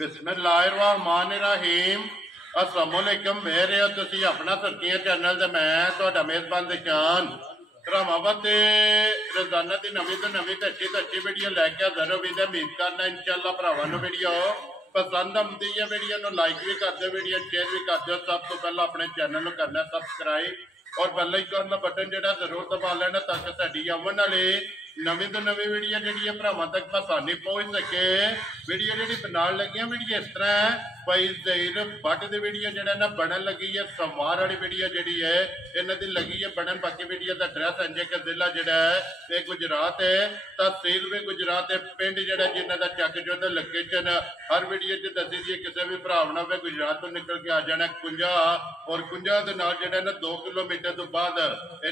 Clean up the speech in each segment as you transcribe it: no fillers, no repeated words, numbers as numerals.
बिस्मिल्लाहिर्रहमानिर्रहीम अस्सलाम वालेकुम मेरे हो तुसी अपना सरकिया चैनल ते मैं तुहाडा मेजबान दिशान भरावां ते रोजाना की नवी तो अच्छी वीडियो लैके हाजिर हो उम्मीद करना इंशाअल्लाह भरावां नूं वीडियो पसंद आती है। वीडियो नूं लाइक भी कर दो, वीडियो शेयर भी कर दो। सब तो पहला अपने चैनल नूं करना सबसक्राइब और बेल आइकन का बटन जिहड़ा जरूर दबा लेना ताकि साडी आवन वाली नवी तो नवी वीडियो जी भरावां तक आसानी पहुंच सके। वीडियो जी बनाने लगी वीडियो इस तरह है भाई जहीर भट्ट की वीडियो जो ना बनन लगी है सवार वाली वीडियो जी है इन्हों की लगी है बनन। बाकी वीडियो का एड्रैस है कि जिला जोड़ा है ये गुजरात है, तहसील भी गुजरात है, पिंड जोड़ा जिन्हों का चक जो लोकेशन हर वीडियो च दसी दी किसी भी भरा ना वे गुजरात तो निकल के आ जाना कुंजा और कुंजा के नाल जो ना 2 किलोमीटर तो बाद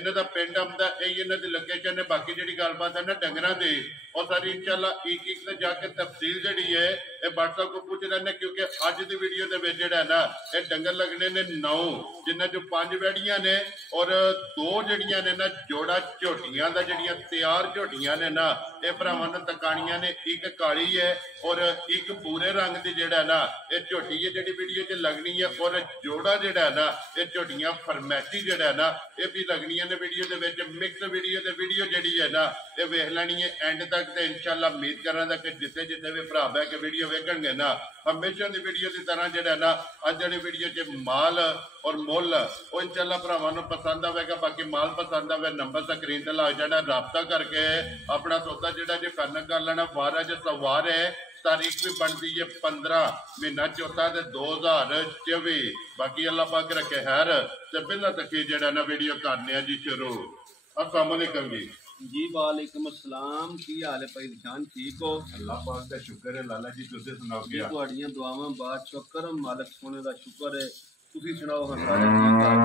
इन्हों का पिंड आता यही इन्हों की लोकेशन है। बाकी जी गलबात है ना डंगर की और सारी इंशाल्लाह एक से जाके तफसील जी है ये व्हाट्सएप को पूछ रहे हैं क्योंकि अज की वीडियो के जोड़ा ना ये डंगर लगने ने 9 जिन्होंने जो 5 वैड़ियां ने और 2 जड़ियां ने ना जोड़ा झोटियां का जड़ियां तैयार झोटियां ने ना ये भरावां नूं तकाणियां ने एक काली है और एक भूरे रंग की जोड़ा ना ये झोटी है जी वीडियो च लगनी है और जोड़ा जोड़ा ना ये झोटियां फरमैसी जोड़ा ना ये भी लगनियां ने वीडियो के मिक्स वीडियो जी है ना ये वेख लैनी है एंड तक। तो इंशाल्लाह उम्मीद करना कि जिते जिते भी भरा बह के वीडियो वेखणगे ना हमेशा की वीडियो की तरह जो ना अज वाली वीडियो च माल और मुल वो इंशाल्लाह भरावां नूं पसंद आवेगा। बाकी माल पसंद आवे नंबर स्क्रीन ते लग जाना, राबता करके अपना सौदा जो जो करना कर लेना। वार जो सवार है तारीख भी बनती है 15 महीना चौथा 2024। बाकी अल्लाह पाक रखे खैर ते बिना तकी जो ना वीडियो करने जी शुरू। अस्सलाम वालेकुम जी वालेकुम अस्सलाम। की हाल है भाई निशान, ठीक हो? अल्लाह पाक का शुक्र है लाला जी, तुसीं सुनाओ क्या? तुहाड़ियां दुआवां बात शुक्र मालिक सोने दा शुक्र है। तुसीं सुनाओ हां सारे ठीक ठाक?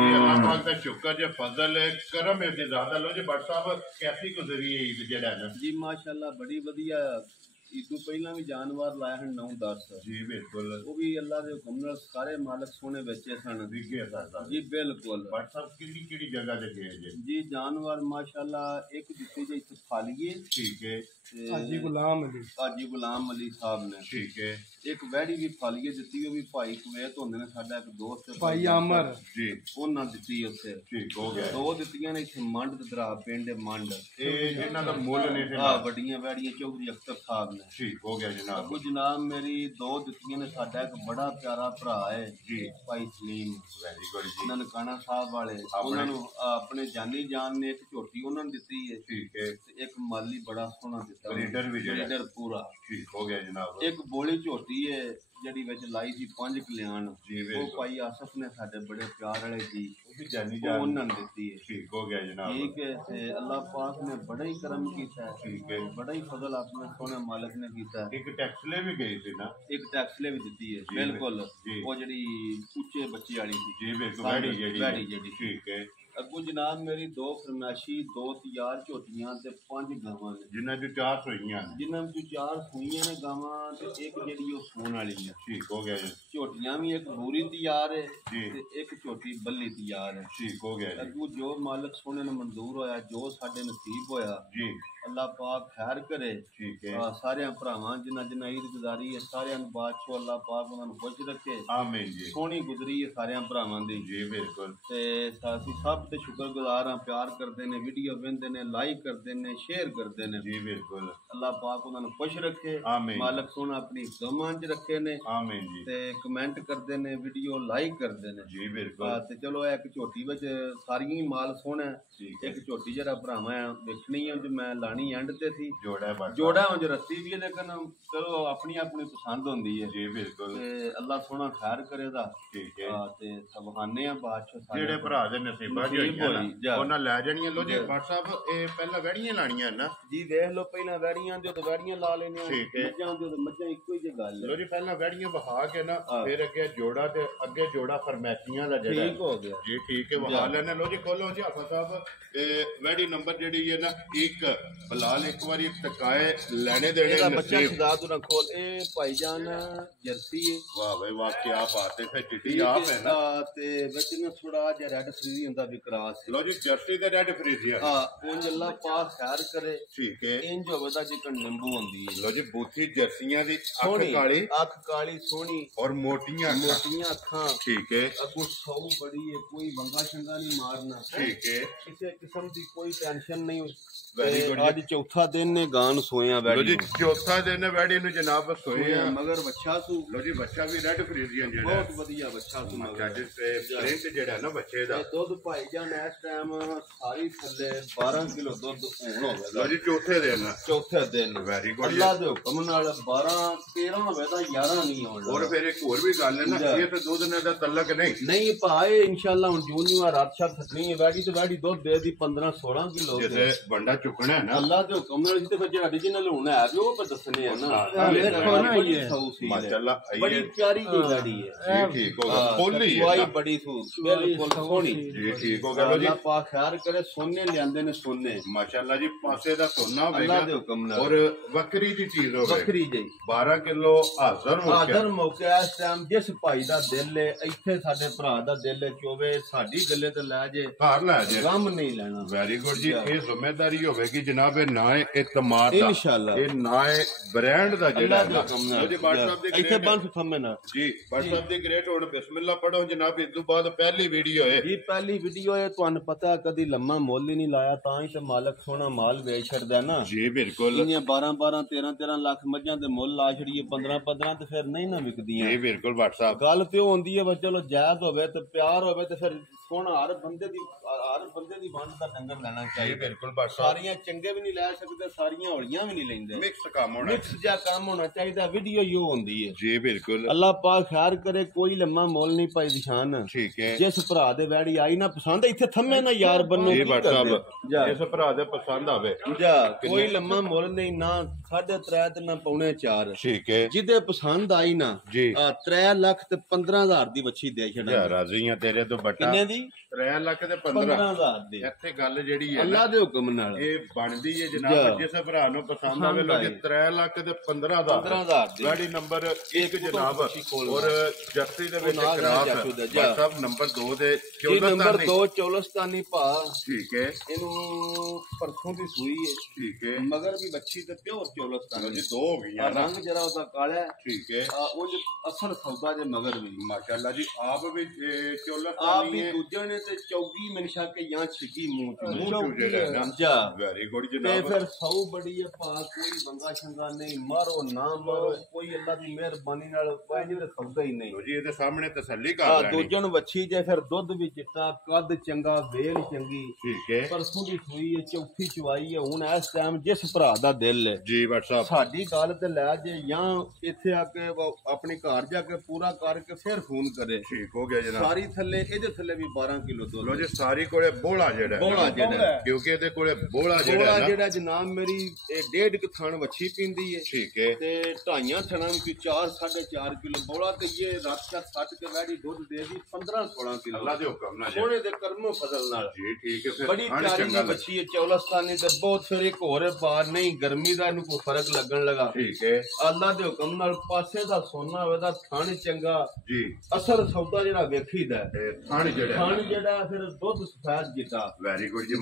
जी अल्लाह पाक का शुक्र है, फजल है, करम है जी ज़्यादा। लो जी भट्ट साहब कैसी गुजरी है ईद जेड़ा ना? जी माशाअल्लाह बड़ी वधिया। ईद तो पहला भी जानवर लाए हैं 9-10 जी बिल्कुल वो भी अल्लाह के हुक्म नाल सारे मालिक सोने बेचे सन। जी बिल्कुल भट्ट साहब किहड़ी जगह ते गए जी जानवर माशाअल्लाह एक दित्ती जी इत्थे फालिए, ठीक है, हाजी गुलाम अली साहब ने, ठीक है। एक वैड़ी भी फालिए दित्ती वो भी भाई कुवैत होंदे ने साडा एक दोस्त भाई आमर जी उन्हां दित्ती उत्थे, ठीक हो गया। 2 दित्तियां ने इत्थे मंड ते दरा पिंड मंड ए इन्हां दा मुੱਲ ने ते वड्डियां वैड़ियां चौधरी अख्तर साहब ने, ठीक हो गया जनाब। अबू जनाब मेरी 2 दित्तियां ने साडा एक बड़ा प्यारा भरा है जी भाई सलीम, वेरी गुड जी, ननकाना साहब वाले उन्हां नूं अपने जानी जान ने एक झोटी उन्हां ने दित्ती है, ठीक है। एक माली बड़ा सोहना दित्ता ब्रीडर पूरा, ठीक हो गया जनाब। एक बोली झोटी है जड़ी विच लाई सी 5 कल्याण वो भाई आसफ ने साडे बड़े प्यार वाले जी जानी उन्हां ने दित्ती है, ठीक हो गया जनाब। ठीक है ते अल्लाह पाक ने बड़ा ही करम कीता है, ठीक है, बड़ा ही फजल अपने सोने मालिक ने कीता है। एक टैक्सले भी गई थी ना, एक टैक्सले भी दित्ती है बिल्कुल वो जड़ी उच्चे बच्चे वाली थी जी बिल्कुल वैड़ी जड़ी, ठीक है। अगू जनाब मेरी 2 फरमाइशी 2 तैयार झोटियां ते 5 गावां ने जिन्हां चों 4 सूईयां ने, जिन्हां चों 4 सूईयां ने गावां ते एक जेहड़ी ओ सूण वाली है, ठीक हो गया जी। झोटियां भी एक बूरी तैयार है ते एक झोटी बल्ली तैयार है, ठीक हो गया। अगू जो मालिक सोने ने मंजूर होया जो साडे नसीब होया जी अल्लाह पाक खैर करे, ठीक है। सारे भरावां जिन्हां ईद गुजारी है सारे बादशाह अल्लाह पाक उन्हां नूं खुश रखे, आमीन जी। सोहनी गुजरी है सारे भरावां दी जी बिल्कुल ते साथी सब ते शुक्रगुजार हां, प्यार करदे ने, वीडियो वेंदे ने, लाइक करदे ने, शेयर करदे ने जी बिल्कुल। अल्लाह पाक उन्हां नूं खुश रखे, आमीन। मालिक सोहना अपनी गमां च रखे ने, आमीन जी। ते कमेंट करदे ने, वीडियो लाइक करदे ने जी बिल्कुल। ते चलो एक झोटी विच सारियां ही माल सोहना है, एक झोटी जरा भरावां देखनी है जो मैं लानी एंड ते थी जोड़ा जो रस्सी भी है लेकिन चलो अपनी अपनी पसंद होंदी है जी बिल्कुल। ते अल्लाह सोहना खैर करे दा, ठीक है। ते सबहाने बादशाह जेड़े भरा दे नसीबा च होई उन्हां ले जाणियां। लो जी भट्ट साहब ए पहला वैड़ियां लाणियां ना जी, देख लो पहला वैड़ियां दियो ते वैड़ियां ला लेने, ठीक है। मज्जां दियो ते मज्जां इक्को ही गल है। लो जी पहला वैड़ियां बहा के ना फिर अगे जोड़ा ते अगे जोड़ा फरमैसियां दा जेड़ा ठीक हो गया जी, ठीक है। बहा लेने। लो जी खोलो जी आफा साहब वैड़ी नंबर जेड़ी है ना 1 ਬਲਾਲ ਇੱਕ ਵਾਰੀ ਤਕਾਏ ਲੈਣੇ ਦੇਣੇ ਇਹਦਾ ਬੱਚਾ ਸ਼ਦਾਦ ਨਾ ਖੋਲ ਇਹ ਭਾਈਜਾਨ ਜਰਸੀ ਹੈ ਵਾਹ ਵੇ ਵਾਹ ਕੀ ਬਾਤ ਹੈ ਫਿਰ ਚਿੱਟੀ ਆਪ ਹੈ ਨਾ ਤੇ ਵਿੱਚ ਨਾ ਥੋੜਾ ਜਿਹਾ ਰੈਡ ਫਰੀਜ਼ੀ ਹੁੰਦਾ ਵੀ ਕਰਾਸ ਲੋ ਜੀ ਜਰਸੀ ਤੇ ਰੈਡ ਫਰੀਜ਼ੀ ਹਾਂ ਉਹ ਅੱਲਾਹ ਪਾਕ ਖੈਰ ਕਰੇ ਠੀਕ ਹੈ ਇੰਜ ਹੋਵੇ ਦਾ ਜਿਕਣ ਨਿੰਬੂ ਹੁੰਦੀ ਹੈ ਲੋ ਜੀ ਬੂਥੀ ਜਰਸੀਆਂ ਦੀ ਅੱਖ ਕਾਲੀ ਸੋਹਣੀ ਔਰ ਮੋਟੀਆਂ ਅੱਖਾਂ ਠੀਕ ਹੈ ਅੱਗੋਂ ਸੌ ਬੜੀ ਹੈ ਕੋਈ ਵੰਗਾ ਸ਼ੰਗਾ ਨਹੀਂ ਮਾਰਨਾ ਠੀਕ ਹੈ ਕਿਸੇ ਕਿਸਮ ਦੀ ਕੋਈ ਟੈਨਸ਼ਨ ਨਹੀਂ ਅੱਜ ਚੌਥਾ ਦਿਨ ਨੇ ਗਾਂ ਸੋਇਆ ਲੋ ਜੀ ਚੌਥਾ ਦਿਨ ਵੈੜੀ ਨੂੰ ਜਨਾਬ ਸੋਏ ਆ ਮਗਰ ਬੱਚਾ ਸੂ ਲੋ ਜੀ ਬੱਚਾ ਵੀ ਰੈਡ ਫਰੀਜ਼ੀਅਨ ਜਿਹੜਾ ਬਹੁਤ ਵਧੀਆ ਬੱਚਾ ਸੂ ਮਗਰ ਪ੍ਰਿੰਟ ਜਿਹੜਾ ਨਾ ਬੱਚੇ ਦਾ ਦੁੱਧ ਭਾਈ ਜਾਨ ਇਸ ਟਾਈਮ ਸਾਰੀ ਥੱਲੇ 12 ਕਿਲੋ ਦੁੱਧ ਹੋਣ ਹੋਵੇ ਲੋ ਜੀ ਚੌਥੇ ਦਿਨ ਵੈਰੀ ਗੁੱਡ ਅੱਲਾਹ ਦੇ ਹੁਕਮ ਨਾਲ 12 13 ਹੋਵੇ ਤਾਂ 11 ਨਹੀਂ ਹੋਣ ਔਰ ਫਿਰ ਇੱਕ ਹੋਰ ਵੀ ਗੱਲ ਹੈ ਨਾ ਇਹ ਤੇ ਦੁੱਧ ਨੇ ਦਾ ਤਲਕ ਨਹੀਂ ਭਾਏ ਇਨਸ਼ਾਅੱਲਾ ਹੁਣ ਜੂਨੀਆ ਰਾਤ ਸ਼ਾਤ ਖਤਨੀ ਹੈ ਵੈੜੀ ਤੇ ਵੈੜੀ ਦੁੱਧ ਦੇ ਦੀ 15 16 ਕਿਲੋ ਜਿੱਥੇ ਬੰਦਾ ਚੁੱਕਣਾ ਹੈ ਨਾ ਅੱਲਾਹ ਦੇ ਹੁਕਮ ਨਾਲ ਜਿੱਤੇ ਫਿਰ ਜਿਹੜਾ original ਹੋਣਾ ਹੈ ਉਹ ਪਰ ਦੱਸਣੇ ਆ ਨਾ ਦੇਖੋ ਨਾ ਇਹ ਮਾਸ਼ਾਅੱਲਾ ਬੜੀ ਪਿਆਰੀ ਜੀ ਵੈੜੀ ਹੈ ਜੀ ਠੀਕ ਹੋ ਗਿਆ ਫੁੱਲੀ ਹੈ ਵਾਈ ਬੜੀ ਬਿਲਕੁਲ ਸੋਹਣੀ ਜੀ ਠੀਕ ਹੋ ਗਿਆ ਲੋ ਜੀ ਅੱਲਾਹ ਪਾਕ ਖੈਰ ਕਰੇ ਸੋਨੇ ਲਿਆਂਦੇ ਨੇ ਸੋਨੇ ਮਾਸ਼ਾਅੱਲਾ ਜੀ ਪਾਸੇ ਦਾ ਸੋਨਾ ਹੋਵੇਗਾ ਅੱਲਾਹ ਦੇ ਹੁਕਮ ਨਾਲ ਔਰ ਬੱਕਰੀ ਦੀ ਚੀਜ਼ ਹੋਵੇ ਬੱਕਰੀ ਜੀ 12 ਕਿਲੋ ਹਾਜ਼ਰ ਮੌਕੇ ਇਸ ਟਾਈਮ ਜਿਸ ਭਾਈ ਦਾ ਦਿਲ ਹੈ ਇੱਥੇ ਸਾਡੇ ਭਰਾ ਦਾ ਦਿਲ ਹੈ ਚੋਵੇ ਸਾਡੀ ਗੱਲੇ ਤੇ ਲੈ ਜੇ ਘਰ ਲੈ ਜੇ ਗਮ ਨਹੀਂ ਲੈਣਾ ਵੈਰੀ ਗੁੱਡ ਜੀ ਇਹ ਜ਼ਿੰਮੇਵਾਰੀ ਹੋਵੇਗੀ ਜਨਾਬ ਇਹ ਨਾ ਹੈ ਇਤਮਾਦ ਦਾ ਇਨਸ਼ਾਅੱਲਾ ਇਹ ਨਾ ਹੈ ਬ੍ਰਾਂਡ ਦਾ ਜਿਹੜਾ ਜੀ WhatsApp ਦੇ ਇੱਥੇ ਬੰਦ ਥੰਮੇ ਨਾ ਜੀ WhatsApp ਦੇ ਗ੍ਰੇਟ ਹੁਣ ਬਿਸਮਿਲ੍ਲਾ ਪੜੋ ਜਨਾਬ ਇਸ ਤੋਂ ਬਾਅਦ ਪਹਿਲੀ ਵੀਡੀਓ ਹੈ ਜੀ ਪਹਿਲੀ ਵੀਡੀਓ ਹੈ ਤੁਹਾਨੂੰ ਪਤਾ ਕਦੀ ਲੰਮਾ ਮੁੱਲ ਹੀ ਨਹੀਂ ਲਾਇਆ ਤਾਂ ਹੀ ਤੇ ਮਾਲਕ ਸੋਹਣਾ ਮਾਲ ਵੇਚ ਛੱਡਦਾ ਨਾ ਜੀ ਬਿਲਕੁਲ ਇੰਨੀਆਂ 12 13 ਲੱਖ ਮੱਝਾਂ ਦੇ ਮੁੱਲ ਲਾ ਛੜੀਏ 15 ਤੇ ਫਿਰ ਨਹੀਂ ਨਾ ਵਿਕਦੀਆਂ ਜੀ ਬਿਲਕੁਲ WhatsApp ਗੱਲ ਤੇ ਉਹ ਹੁੰਦੀ ਹੈ ਬਸ ਚਲੋ ਜਾਇਜ਼ ਹੋਵੇ ਤੇ ਪਿਆਰ ਹੋਵੇ ਤੇ ਫਿਰ ਸੋਹਣਾ ਹਰ ਬੰਦੇ ਦੀ ਵੰਡ ਦਾ ਡੰਗਰ ਲੈਣਾ ਚਾਹੀਦਾ ਬਿਲਕੁਲ WhatsApp ਸਾਰੀਆਂ ਚੰਗੇ ਵੀ ਨਹੀਂ ਲੈ ਸਕਦੇ ਸਾਰੀਆਂ ਹੌਲੀਆਂ ਵੀ ਨਹੀਂ ਲੈਂਦੇ ਮਿਕਸ ਕੰਮ ਹੋਣਾ ਚਾਹੀਦਾ ਵੀਡੀਓ ਹੀ ਹੁੰਦੀ ਹੈ ਜੀ ਬਿਲਕੁਲ ਅੱਲਾਹ ਪਾਕ ਖੈਰ ਕਰੇ ਕੋਈ ਲੰਮਾ ਮੁੱਲ ਨਹੀਂ ਪਾਈ ਦਿਸ਼ਾਨ ਠੀਕ ਹੈ ਜਿਸ ਭਰਾ ਦੇ ਵੈੜੀ ਆਈ ਨਾ ਪਸੰਦ ਇੱਥੇ ਥੰਮੇ ਨਾ ਯਾਰ ਬੰਨੋ ਜੀ WhatsApp ਜਿਸ ਭਰਾ ਦੇ ਪਸੰਦ ਆਵੇ ਜਾ ਕੋਈ ਲੰਮਾ ਮੁੱਲ ਨਹੀਂ ਨਾ 3.5 ਤੇ ਨਾ 4.5 ਠੀਕ ਹੈ ਜਿਹਦੇ ਪਸੰਦ ਆਈ ਨਾ 3 ਲੱਖ ਤੇ 15,000 ਦੀ ਵੱਛੀ ਦੇ ਛੱਡਾਂ ਯਾਰ ਰਾਜ਼ੀ ਆ ਤੇਰੇ ਤੋਂ ਬਟਾ ਕਿੰਨੇ ਦੀ 3 ਲੱਖ ਤੇ 15,000 ਦੀ ਇੱਥੇ ਗੱਲ ਜਿਹੜੀ ਹੈ ਅੱਲਾਹ ਦੇ ਹੁਕਮ ਨਾਲ ਇਹ ਬਣਦੀ ਹੈ ਜਨਾਬ ਜਿਸ ਭਰਾ ਨੂੰ ਪਸੰਦ ਆਵੇ ਲੋਗੇ 3 ਲੱਖ ਤੇ 15,000 ਦੀ ਗਾੜੀ ਨੰਬਰ 1 ਜਨਾਬ ਔਰ ਜਰਸੀ ਦੇ ਵਿੱਚ ਕਰਾਸ WhatsApp ਨੰਬਰ 2 ਦੇ ਨੰਬਰ 2 ਚੌਲਸਤਾਨੀ ਭਾ ਠੀਕ ਹੈ ਇਹਨੂੰ ਪਰਸੋਂ ਦੀ ਸੂਈ ਹੈ ਠੀਕ ਹੈ ਮਗਰ ਵੀ ਬੱਚੀ ਤੇ ਪਿਓਰ ਚੌਲਸਤਾਨੀ ਦੋ ਹੋ ਗਈਆਂ ਰੰਗ ਜਰਾ ਉਹਦਾ ਕਾਲਾ ਹੈ ਠੀਕ ਹੈ ਉਹ ਅਸਲ ਸੌਦਾ ਜੇ ਮਗਰ ਵੀ ਮਾਸ਼ਾਅੱਲਾ ਜੀ ਆਪ ਵੀ ਚੌਲਸਤਾਨੀ ਆਪ ਵੀ ਦੂਜੇ ਨੇ ਤੇ ਚੌਗੀ ਮਨਸ਼ਾ ਕੇ ਜਾਂ ਛਿੱਗੀ ਮੂੰਹ ਜਿਹੜਾ ਜਾ ਵੈਰੀ ਗੁੱਡ ਤੇ ਜਨਾਬ ਫਿਰ ਸੌ ਬੜੀ ਹੈ ਪਾ ਕੋਈ ਬੰਗਾ ਸ਼ੰਗਾ ਨਹੀਂ ਮਾਰੋ ਨਾ ਮਾਰੋ ਕੋਈ ਅੱਲਾ ਦੀ ਮਿਹਰਬਾਨੀ ਨਾਲ ਕੋਈ ਨਹੀਂ ਸੌਦਾ ਹੀ ਨਹੀਂ ਜੀ ਇਹਦੇ ਸਾਹਮਣੇ ਤਸੱਲੀ ਕਰ ਲੈਣੀ ਦੂਜੇ ਨੂੰ ਵੱਛੀ ਜੇ ਫਿਰ ਦੁੱਧ ਵੀ ਚਿੱਟਾ ਕੱਦ ਚੰਗਾ ਵੇਲ ਚੰਗੀ ਠੀਕ ਹੈ ਪਰਸੋਂ ਦੀ ਸੂਈ ਹੈ ਚੌਥੀ ਚਵਾਈ ਹੈ ਹੁਣ ਇਸ ਟਾਈਮ ਜਿਸ ਭਰਾ ਦਾ ਦਿਲ ਹੈ ਜੀ WhatsApp ਸਾਡੀ ਗੱਲ ਤੇ ਲੈ ਜੇ ਜਾਂ ਇੱਥੇ ਆ ਕੇ ਆਪਣੇ ਘਰ ਜਾ ਕੇ ਪੂਰਾ ਕਰਕੇ ਫਿਰ ਫੋਨ ਕਰੇ ਠੀਕ ਹੋ ਗਿਆ ਜਨਾਬ ਸਾਰੀ ਥੱਲੇ ਇਹਦੇ ਥੱਲੇ ਵੀ 12 ਕਿਲੋ ਦੁੱਧ ਲੋ ਜੀ ਸਾਰੀ ਕੋਲੇ ਬੋਲਾ ਜਿਹੜਾ ਕਿਉਂਕਿ ਇਹਦੇ ਕੋਲੇ ਬੋਲਾ ਜਿਹੜਾ ਜਨਾਬ ਮੇਰੀ ਇਹ 1.5 ਕਿ ਥਣ ਵੱਛੀ ਪੀਂਦੀ ਹੈ ਠੀਕ ਹੈ ਤੇ ਢਾਈਆਂ ਥਣਾਂ ਵਿੱਚ 4.5 ਕਿਲੋ ਬੋਲਾ ਤੇ ਇਹ ਰਾਤ ਸੱਟ ਕੇ ਵੈੜੀ ਦੁੱਧ ਦੇ ਦੀ 15-16 ਕਿਲੋ ਅੱਲਾ ਦੇ ਹੁਕਮ ਨਾਲ ਸੋਹਣੇ ਦੇ ਕਰਮੋ ਫਜ਼ਲ ਨਾਲ ਜੀ ਠੀਕ ਹੈ ਫਿਰ ਬੜੀ ਪਿਆਰੀ ਦੀ ਵੱਛੀ ਹੈ ਚੌਲਸਤਾਨੀ ਤੇ ਬਹੁਤ ਫਿਰ ਇੱਕ ਹੋਰ ਬਾਰ ਨਹੀਂ ਗਰਮੀ ਦਾ ਇਹਨੂੰ ਕੋਈ ਫਰਕ ਲੱਗਣ ਲਗਾ ਠੀਕ ਹੈ ਅੱਲਾ ਦੇ ਹੁਕਮ ਨਾਲ ਪਾਸੇ ਦਾ ਸੋਨਾ ਹੋਵੇ ਦਾ ਥਣ ਚੰਗਾ ਜੀ ਅਸਲ ਸੌਦਾ ਜਿਹੜਾ ਵੇਖੀਦਾ ਥਣ ਜਿਹੜਾ ਫਿਰ ਦੁੱਧ ਸਫੈਦ ਜਿੱਤਾ ਵੈਰੀ ਗੁੱਡ ਜੀ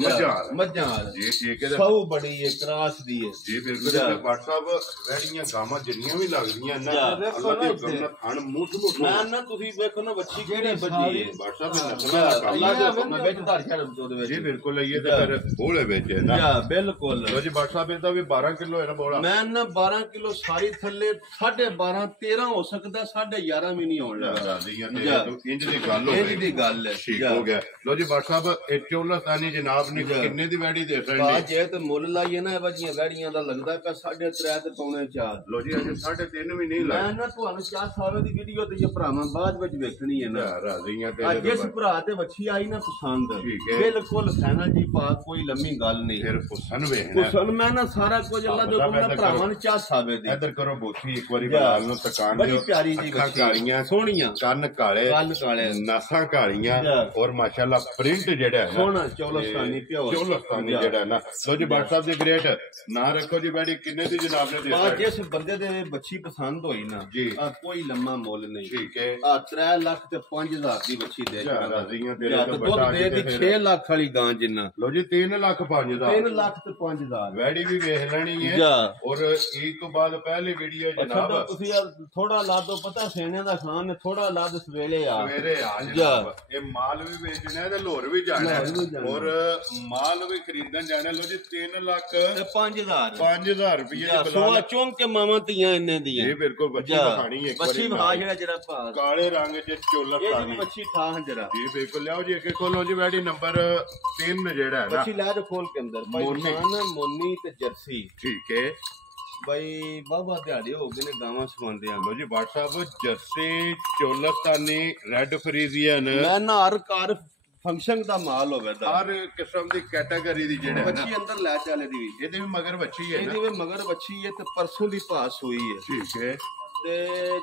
ਮੱਝਾਂ ਜੀ ਠੀਕ ਹੈ ਸੌ ਬੜੀ ਹੈ ਕਰਾਸ ਦੀ ਹੈ ਜੀ ਬਿਲਕੁਲ WhatsApp ਵੈੜੀਆਂ ਗਾਵਾਂ ਜਿੰਨੀਆਂ ਵੀ ਲੱਗਦੀਆਂ ਨਾ ਅੱਲਾ ਦੇ ਹੁਕਮ ਨਾਲ ਥਣ ਮੁੱਠ ਮੈਂ ਨਾ ਤੁਸੀਂ ਵੇਖੋ ਨਾ ਵੱਛੀ ਕਿਹੜੀ ਬੱਜੀ ਹੈ WhatsApp ਦੇ ਨਸਲਾਂ ਦਾ ਅੱਲਾ ਦੇ ਹੁਕਮ ਨਾਲ ਵਿੱਚ ਧਰ ਛੱਡ ਉਹਦੇ ਵਿੱਚ ਜੀ ਬਿਲਕੁਲ ਇਹ ਤੇ ਫਿਰ ਬੋਲੇ ਵਿੱਚ ਹੈ ਨਾ ਬਿਲਕੁਲ ਲੋ ਜੀ WhatsApp ਦਾ ਵੀ 12 ਕਿਲੋ ਹੈ ਨਾ ਬੋਲਾ ਮੈਂ ਨਾ 12 ਕਿਲੋ ਸਾਰੀ ਥੱਲੇ 12.5 13 ਹੋ ਸਕਦਾ 11.5 ਵੀ ਨਹੀਂ ਹੋਣ ਲੱਗਾ ਇੰਜ ਦੀ ਗੱਲ ਹੋ ਗਈ ਗੱਲ ਹੈ ਠੀਕ ਹੋ ਗਿਆ ਲੋ ਜੀ WhatsApp ਇਹ ਚੌਲਸਤਾਨੀ ਜਨਾਬ ਨੇ ਕਿੰਨੇ ਦੀ ਵੈੜੀ ਦੇ ਸਕਦੇ ਜੇ ਤੇ ਮੁੱਲ ਲਾਈਏ ਨਾ ਇਹ ਵੈੜੀਆਂ ਦਾ ਲੱਗਦਾ ਕਿ 3.5 ਤੇ 4.5 ਲੋ ਜੀ ਅਜੇ 3.5 ਵੀ ਨਹੀਂ ਮੈਂ ਨਾ ਤੁਹਾਨੂੰ 4 ਸਾਲ ਦੀ ਵੀਡੀਓ ਤੇ ਇਹ ਭਰਾਵਾਂ ਬਾਅਦ ਵਿੱਚ ਵੇਖਣੀ ਹੈ ਨਾ ਰਾਜ਼ੀਆਂ ਤੇ ਜਿਸ ਭਰਾ ਤੇ ਵੱਛੀ ਆਈ ਨਾ ਪਸੰਦ ਬਿਲਕੁਲ ਫਾਈਨਲ ਜੀ ਬਾਤ ਕੋਈ ਲੰਮੀ ਗੱਲ ਨਹੀਂ ਫਿਰ ਪੁੱਛਣ ਵੇਖਣਾ ਪੁੱਛਣ ਮੈਂ ਨਾ ਸਾਰਾ ਕੁਝ ਅੱਲਾ ਦੇ ਹੁਕਮ ਨਾਲ ਭਰਾਵਾਂ ਨੂੰ ਚਾਹ ਸਾਵੇ ਦੀ ਇੱਧਰ ਕਰੋ ਬੋਥੀ ਇੱਕ ਵਾਰੀ ਬਲਾਲ ਨੂੰ ਤਕਾਨ ਦਿਓ ਬੜੀ ਪਿਆਰੀ ਜੀ ਕਾਲੀਆਂ ਸੋਹਣੀਆਂ ਕੰਨ ਕਾਲੇ ਨਾਸਾਂ ਕਾਲੀਆਂ ਔਰ ਮਾਸ਼ਾਅੱਲਾ ਪ੍ਰਿੰਟ ਜਿਹੜਾ ਹੈ ਸੋਹਣਾ ਚੌਲਸਤਾਨੀ ਪਿਓ ਚੌਲਸਤਾਨੀ ਜਿਹੜਾ ਹੈ ਨਾ ਲੋ ਜੀ WhatsApp ਦੇ ਗ੍ਰੇਟ ਨਾ ਰੱਖੋ ਜੀ ਬੈਡੀ ਕਿੰਨੇ ਦੀ ਜਨਾਬ ਨੇ ਦੇ ਦਿੱਤਾ ਜਿਸ ਬੰਦੇ ਦੇ ਬੱਚੀ ਪਸੰਦ ਹੋਈ ਨਾ ਜੀ ਕੋਈ ਲੰਮਾ ਮੁੱਲ ਨਹੀਂ ਠੀਕ ਹੈ 3 ਲੱਖ ਤੇ 5000 ਦੀ ਬੱਚੀ ਦੇ ਰਾਜ਼ੀਆਂ ਤੇਰੇ ਤੋਂ ਦੁੱਧ ਦੇ ਦੀ 6 ਲੱਖ ਵਾਲੀ ਗਾਂ ਜਿੰਨਾ ਲੋ ਜੀ 3 ਲੱਖ 5000 3 ਲੱਖ ਤੇ 5000 ਵੈੜੀ ਵੀ ਵੇਖ ਲੈਣੀ ਹੈ ਔਰ ਈਦ ਤੋਂ ਬਾਅਦ ਪਹਿਲੀ ਵੀਡੀਓ ਜਨਾਬ ਤੁਸੀਂ ਥੋੜਾ ਲਾ ਦੋ ਪਤਾ ਸੇਣੇ ਦਾ ਖਾਨ ਨੇ ਥੋੜਾ ਲਾ ਦੋ ਸਵੇਰੇ ਆ ਜਨਾਬ ਇਹ ਮਾਲ ਵੀ ਵੇਚਣਾ ਤੇ ਲੋਰ ਵੀ ਜਾਣਾ ਔਰ ਮਾਲ ਵੀ ਖਰੀਦਣ ਜਾਣਾ ਲੋ ਜੀ 3 ਲੱਖ 5000 ਰੁਪਏ ਸੋਆ ਚੁੰਮ ਕੇ ਮਾਵਾਂ ਧੀਆਂ ਇੰਨੇ ਦੀਆਂ ਇਹ ਬਿਲਕੁਲ ਬੱਚੀ ਦਿਖਾਣੀ ਹੈ ਬੱਚੀ ਵਿਖਾ ਜਿਹੜਾ ਭਾ ਕਾਲੇ ਰੰਗ ਚ ਚੋਲਰ ਇਹ ਬੱਚੀ ਠਾਹ ਜਰਾ ਜੀ ਬਿਲਕੁਲ ਲਿਆਓ ਜੀ ਅੱਗੇ ਖੋਲੋ ਜੀ ਵੈਡੀ ਨੰਬਰ 3 ਜਿਹੜਾ ਹੈ ਨਾ ਬੱਚੀ ਲੈ ਜੋ ਖੋਲ ਕੇ ਅੰਦਰ ਮੋਨੀ ਤੇ ਜਰਸੀ ਠੀਕ ਹੈ ਬਈ ਬਾਬਾ ਦਿਹਾੜੇ ਹੋ ਗਏ ਨੇ ਗਾਵਾਂ ਸਵਾਉਂਦੇ ਆ ਲੋ ਜੀ WhatsApp jersey Cholistani red Friesian ਮੈਂ ਨਾ ਹਰ ਘਰ ਫੰਕਸ਼ਨ ਦਾ ਮਾਲ ਹੋਵੇ ਹਰ ਕਿਸਮ ਦੀ ਕੈਟਾਗਰੀ ਦੀ ਜਿਹੜਾ ਬੱਚੀ ਅੰਦਰ ਲੈ ਚਾਲੇ ਦੀ ਇਹਦੇ ਵੀ ਮਗਰ ਬੱਚੀ ਹੈ ਇਹਦੇ ਵੀ ਮਗਰ ਬੱਚੀ ਹੈ ਤੇ ਪਰਸੋਂ ਦੀ ਪਾਸ ਹੋਈ ਹੈ ਠੀਕ ਹੈ ਤੇ